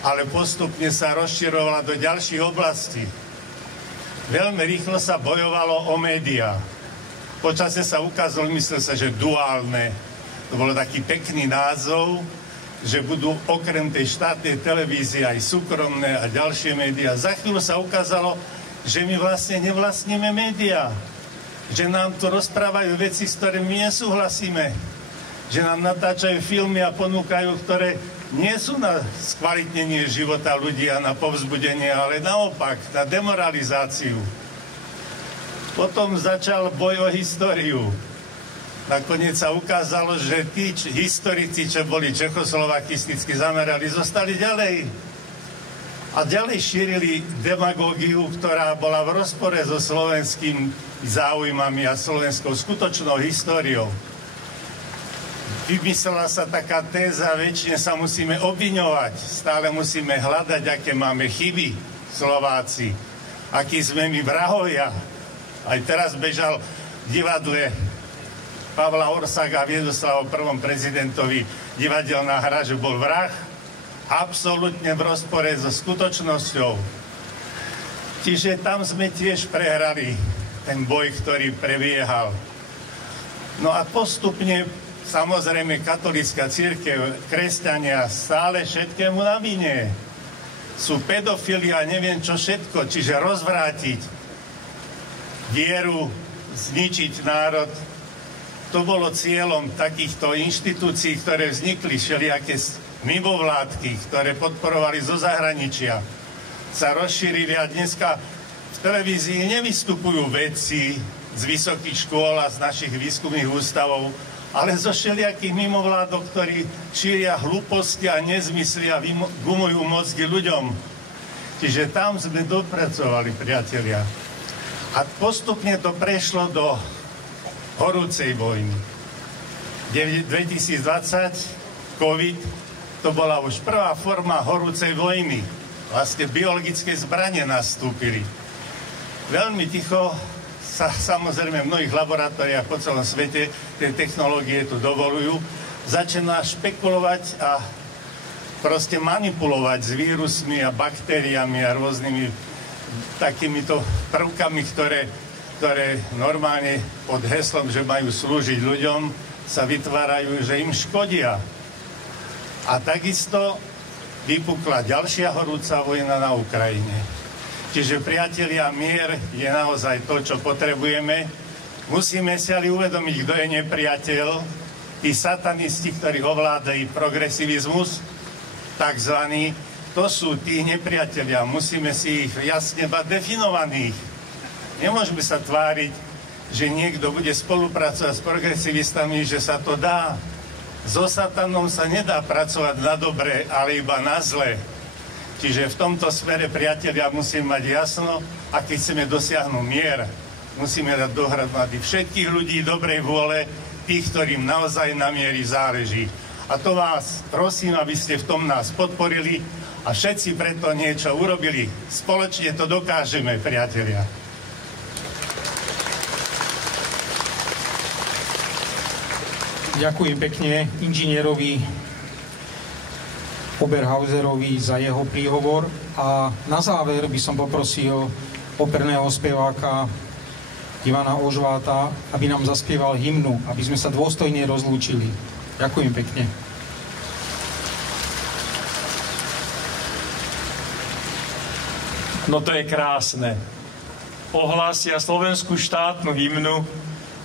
ale postupne sa rozširovala do ďalších oblastí. Veľmi rýchlo sa bojovalo o médiá. Počasie sa ukázalo, myslel sa, že duálne. To bolo taký pekný názov, že budú okrem tej štátnej televízie aj súkromné a ďalšie médiá. Za chvíľu sa ukázalo, že my vlastne nevlastníme médiá. Že nám tu rozprávajú veci, s ktorými nesúhlasíme. Že nám natáčajú filmy a ponúkajú, ktoré nie sú na skvalitnenie života ľudí a na povzbudenie, ale naopak, na demoralizáciu. Potom začal boj o históriu. Nakoniec sa ukázalo, že tí historici, čo boli čechoslovakisticky zamerali, zostali ďalej. A ďalej šírili demagógiu, ktorá bola v rozpore so slovenským záujmami a slovenskou skutočnou históriou. Vymyslela sa taká téza, väčšine sa musíme obviňovať, stále musíme hľadať, aké máme chyby Slováci, akí sme my vrahovia. Aj teraz bežal v divadle Pavla Orsaga Viedoslava prvom prezidentovi divadelná hra, že bol vrah, absolútne v rozpore so skutočnosťou. Čiže tam sme tiež prehrali ten boj, ktorý prebiehal. No a postupne samozrejme katolícka cirkev, kresťania stále všetkému na vine. Sú pedofili a neviem čo všetko, čiže rozvrátiť vieru, zničiť národ. To bolo cieľom takýchto inštitúcií, ktoré vznikli, všelijaké mimovládky, ktoré podporovali zo zahraničia. Sa rozšírili a dneska v televízii nevystupujú vedci z vysokých škôl a z našich výskumných ústavov, ale zo všelijakých mimovládok, ktorí šíria hlúposti a nezmysly a gumujú mozgy ľuďom. Čiže tam sme dopracovali, priatelia. A postupne to prešlo do horúcej vojny. 2020, COVID, to bola už prvá forma horúcej vojny. Vlastne biologické zbranie nastúpili. Veľmi ticho sa samozrejme v mnohých laboratóriách po celom svete tie technológie tu dovolujú, začína špekulovať a proste manipulovať s vírusmi a baktériami a rôznymi takýmito prvkami, ktoré normálne pod heslom, že majú slúžiť ľuďom, sa vytvárajú, že im škodia. A takisto vypukla ďalšia horúca vojna na Ukrajine. Čiže, priatelia, mier je naozaj to, čo potrebujeme. Musíme si ale uvedomiť, kto je nepriateľ. Tí satanisti, ktorí ovládajú progresivizmus, takzvaný, to sú tí nepriatelia. Musíme si ich jasne mať definovaných. Nemôžeme sa tváriť, že niekto bude spolupracovať s progresivistami, že sa to dá. So satanom sa nedá pracovať na dobre, ale iba na zle. Čiže v tomto smere, priatelia, musíme mať jasno, a keď chceme dosiahnuť mier, musíme dať dohromady všetkých ľudí dobrej vôle, tých, ktorým naozaj na mieri záleží. A to vás prosím, aby ste v tom nás podporili a všetci preto niečo urobili. Spoločne to dokážeme, priatelia. Ďakujem pekne inžinierovi Oberhauserovi za jeho príhovor a na záver by som poprosil operného speváka Ivana Ožváta, aby nám zaspieval hymnu, aby sme sa dôstojne rozlúčili. Ďakujem pekne. No to je krásne. Ohlásia slovenskú štátnu hymnu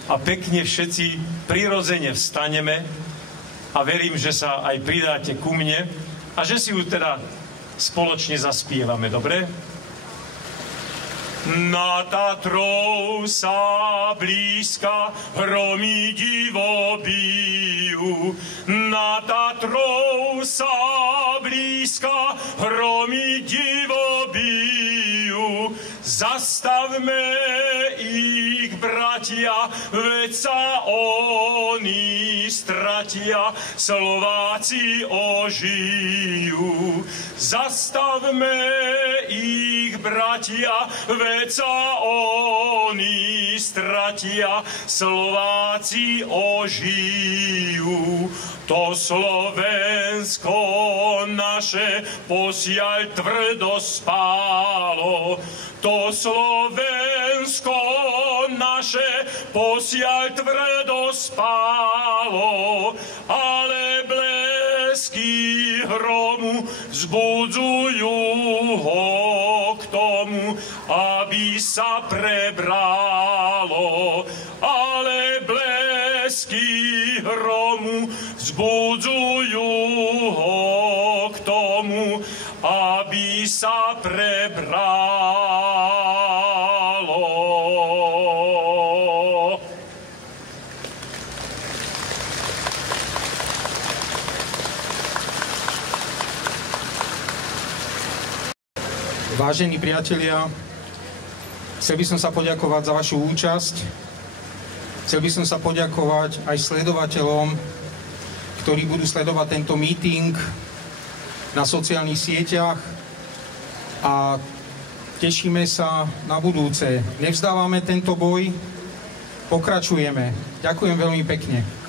a pekne všetci prirodzene vstaneme a verím, že sa aj pridáte ku mne a že si ju teda spoločne zaspievame, dobre? Na Tatrou sa blízka hromy divo bijú. Na Tatrou sa blízka hromy divo bijú. Zastavme ich, bratia, veď sa oni stratia, Slováci ožijú. Zastavme ich, bratia, veď sa oni stratia, Slováci ožijú. To Slovensko naše posiaľ tvrdo spálo, to Slovensko naše posiaľ tvrdo spálo, ale blesky hromu vzbudzujú ho k tomu, aby sa prebralo. Ale blesky hromu vzbudzujú ho k tomu, aby sa prebralo. Vážení priatelia, chcel by som sa poďakovať za vašu účasť. Chcel by som sa poďakovať aj sledovateľom, ktorí budú sledovať tento meeting na sociálnych sieťach a tešíme sa na budúce. Nevzdávame tento boj, pokračujeme. Ďakujem veľmi pekne.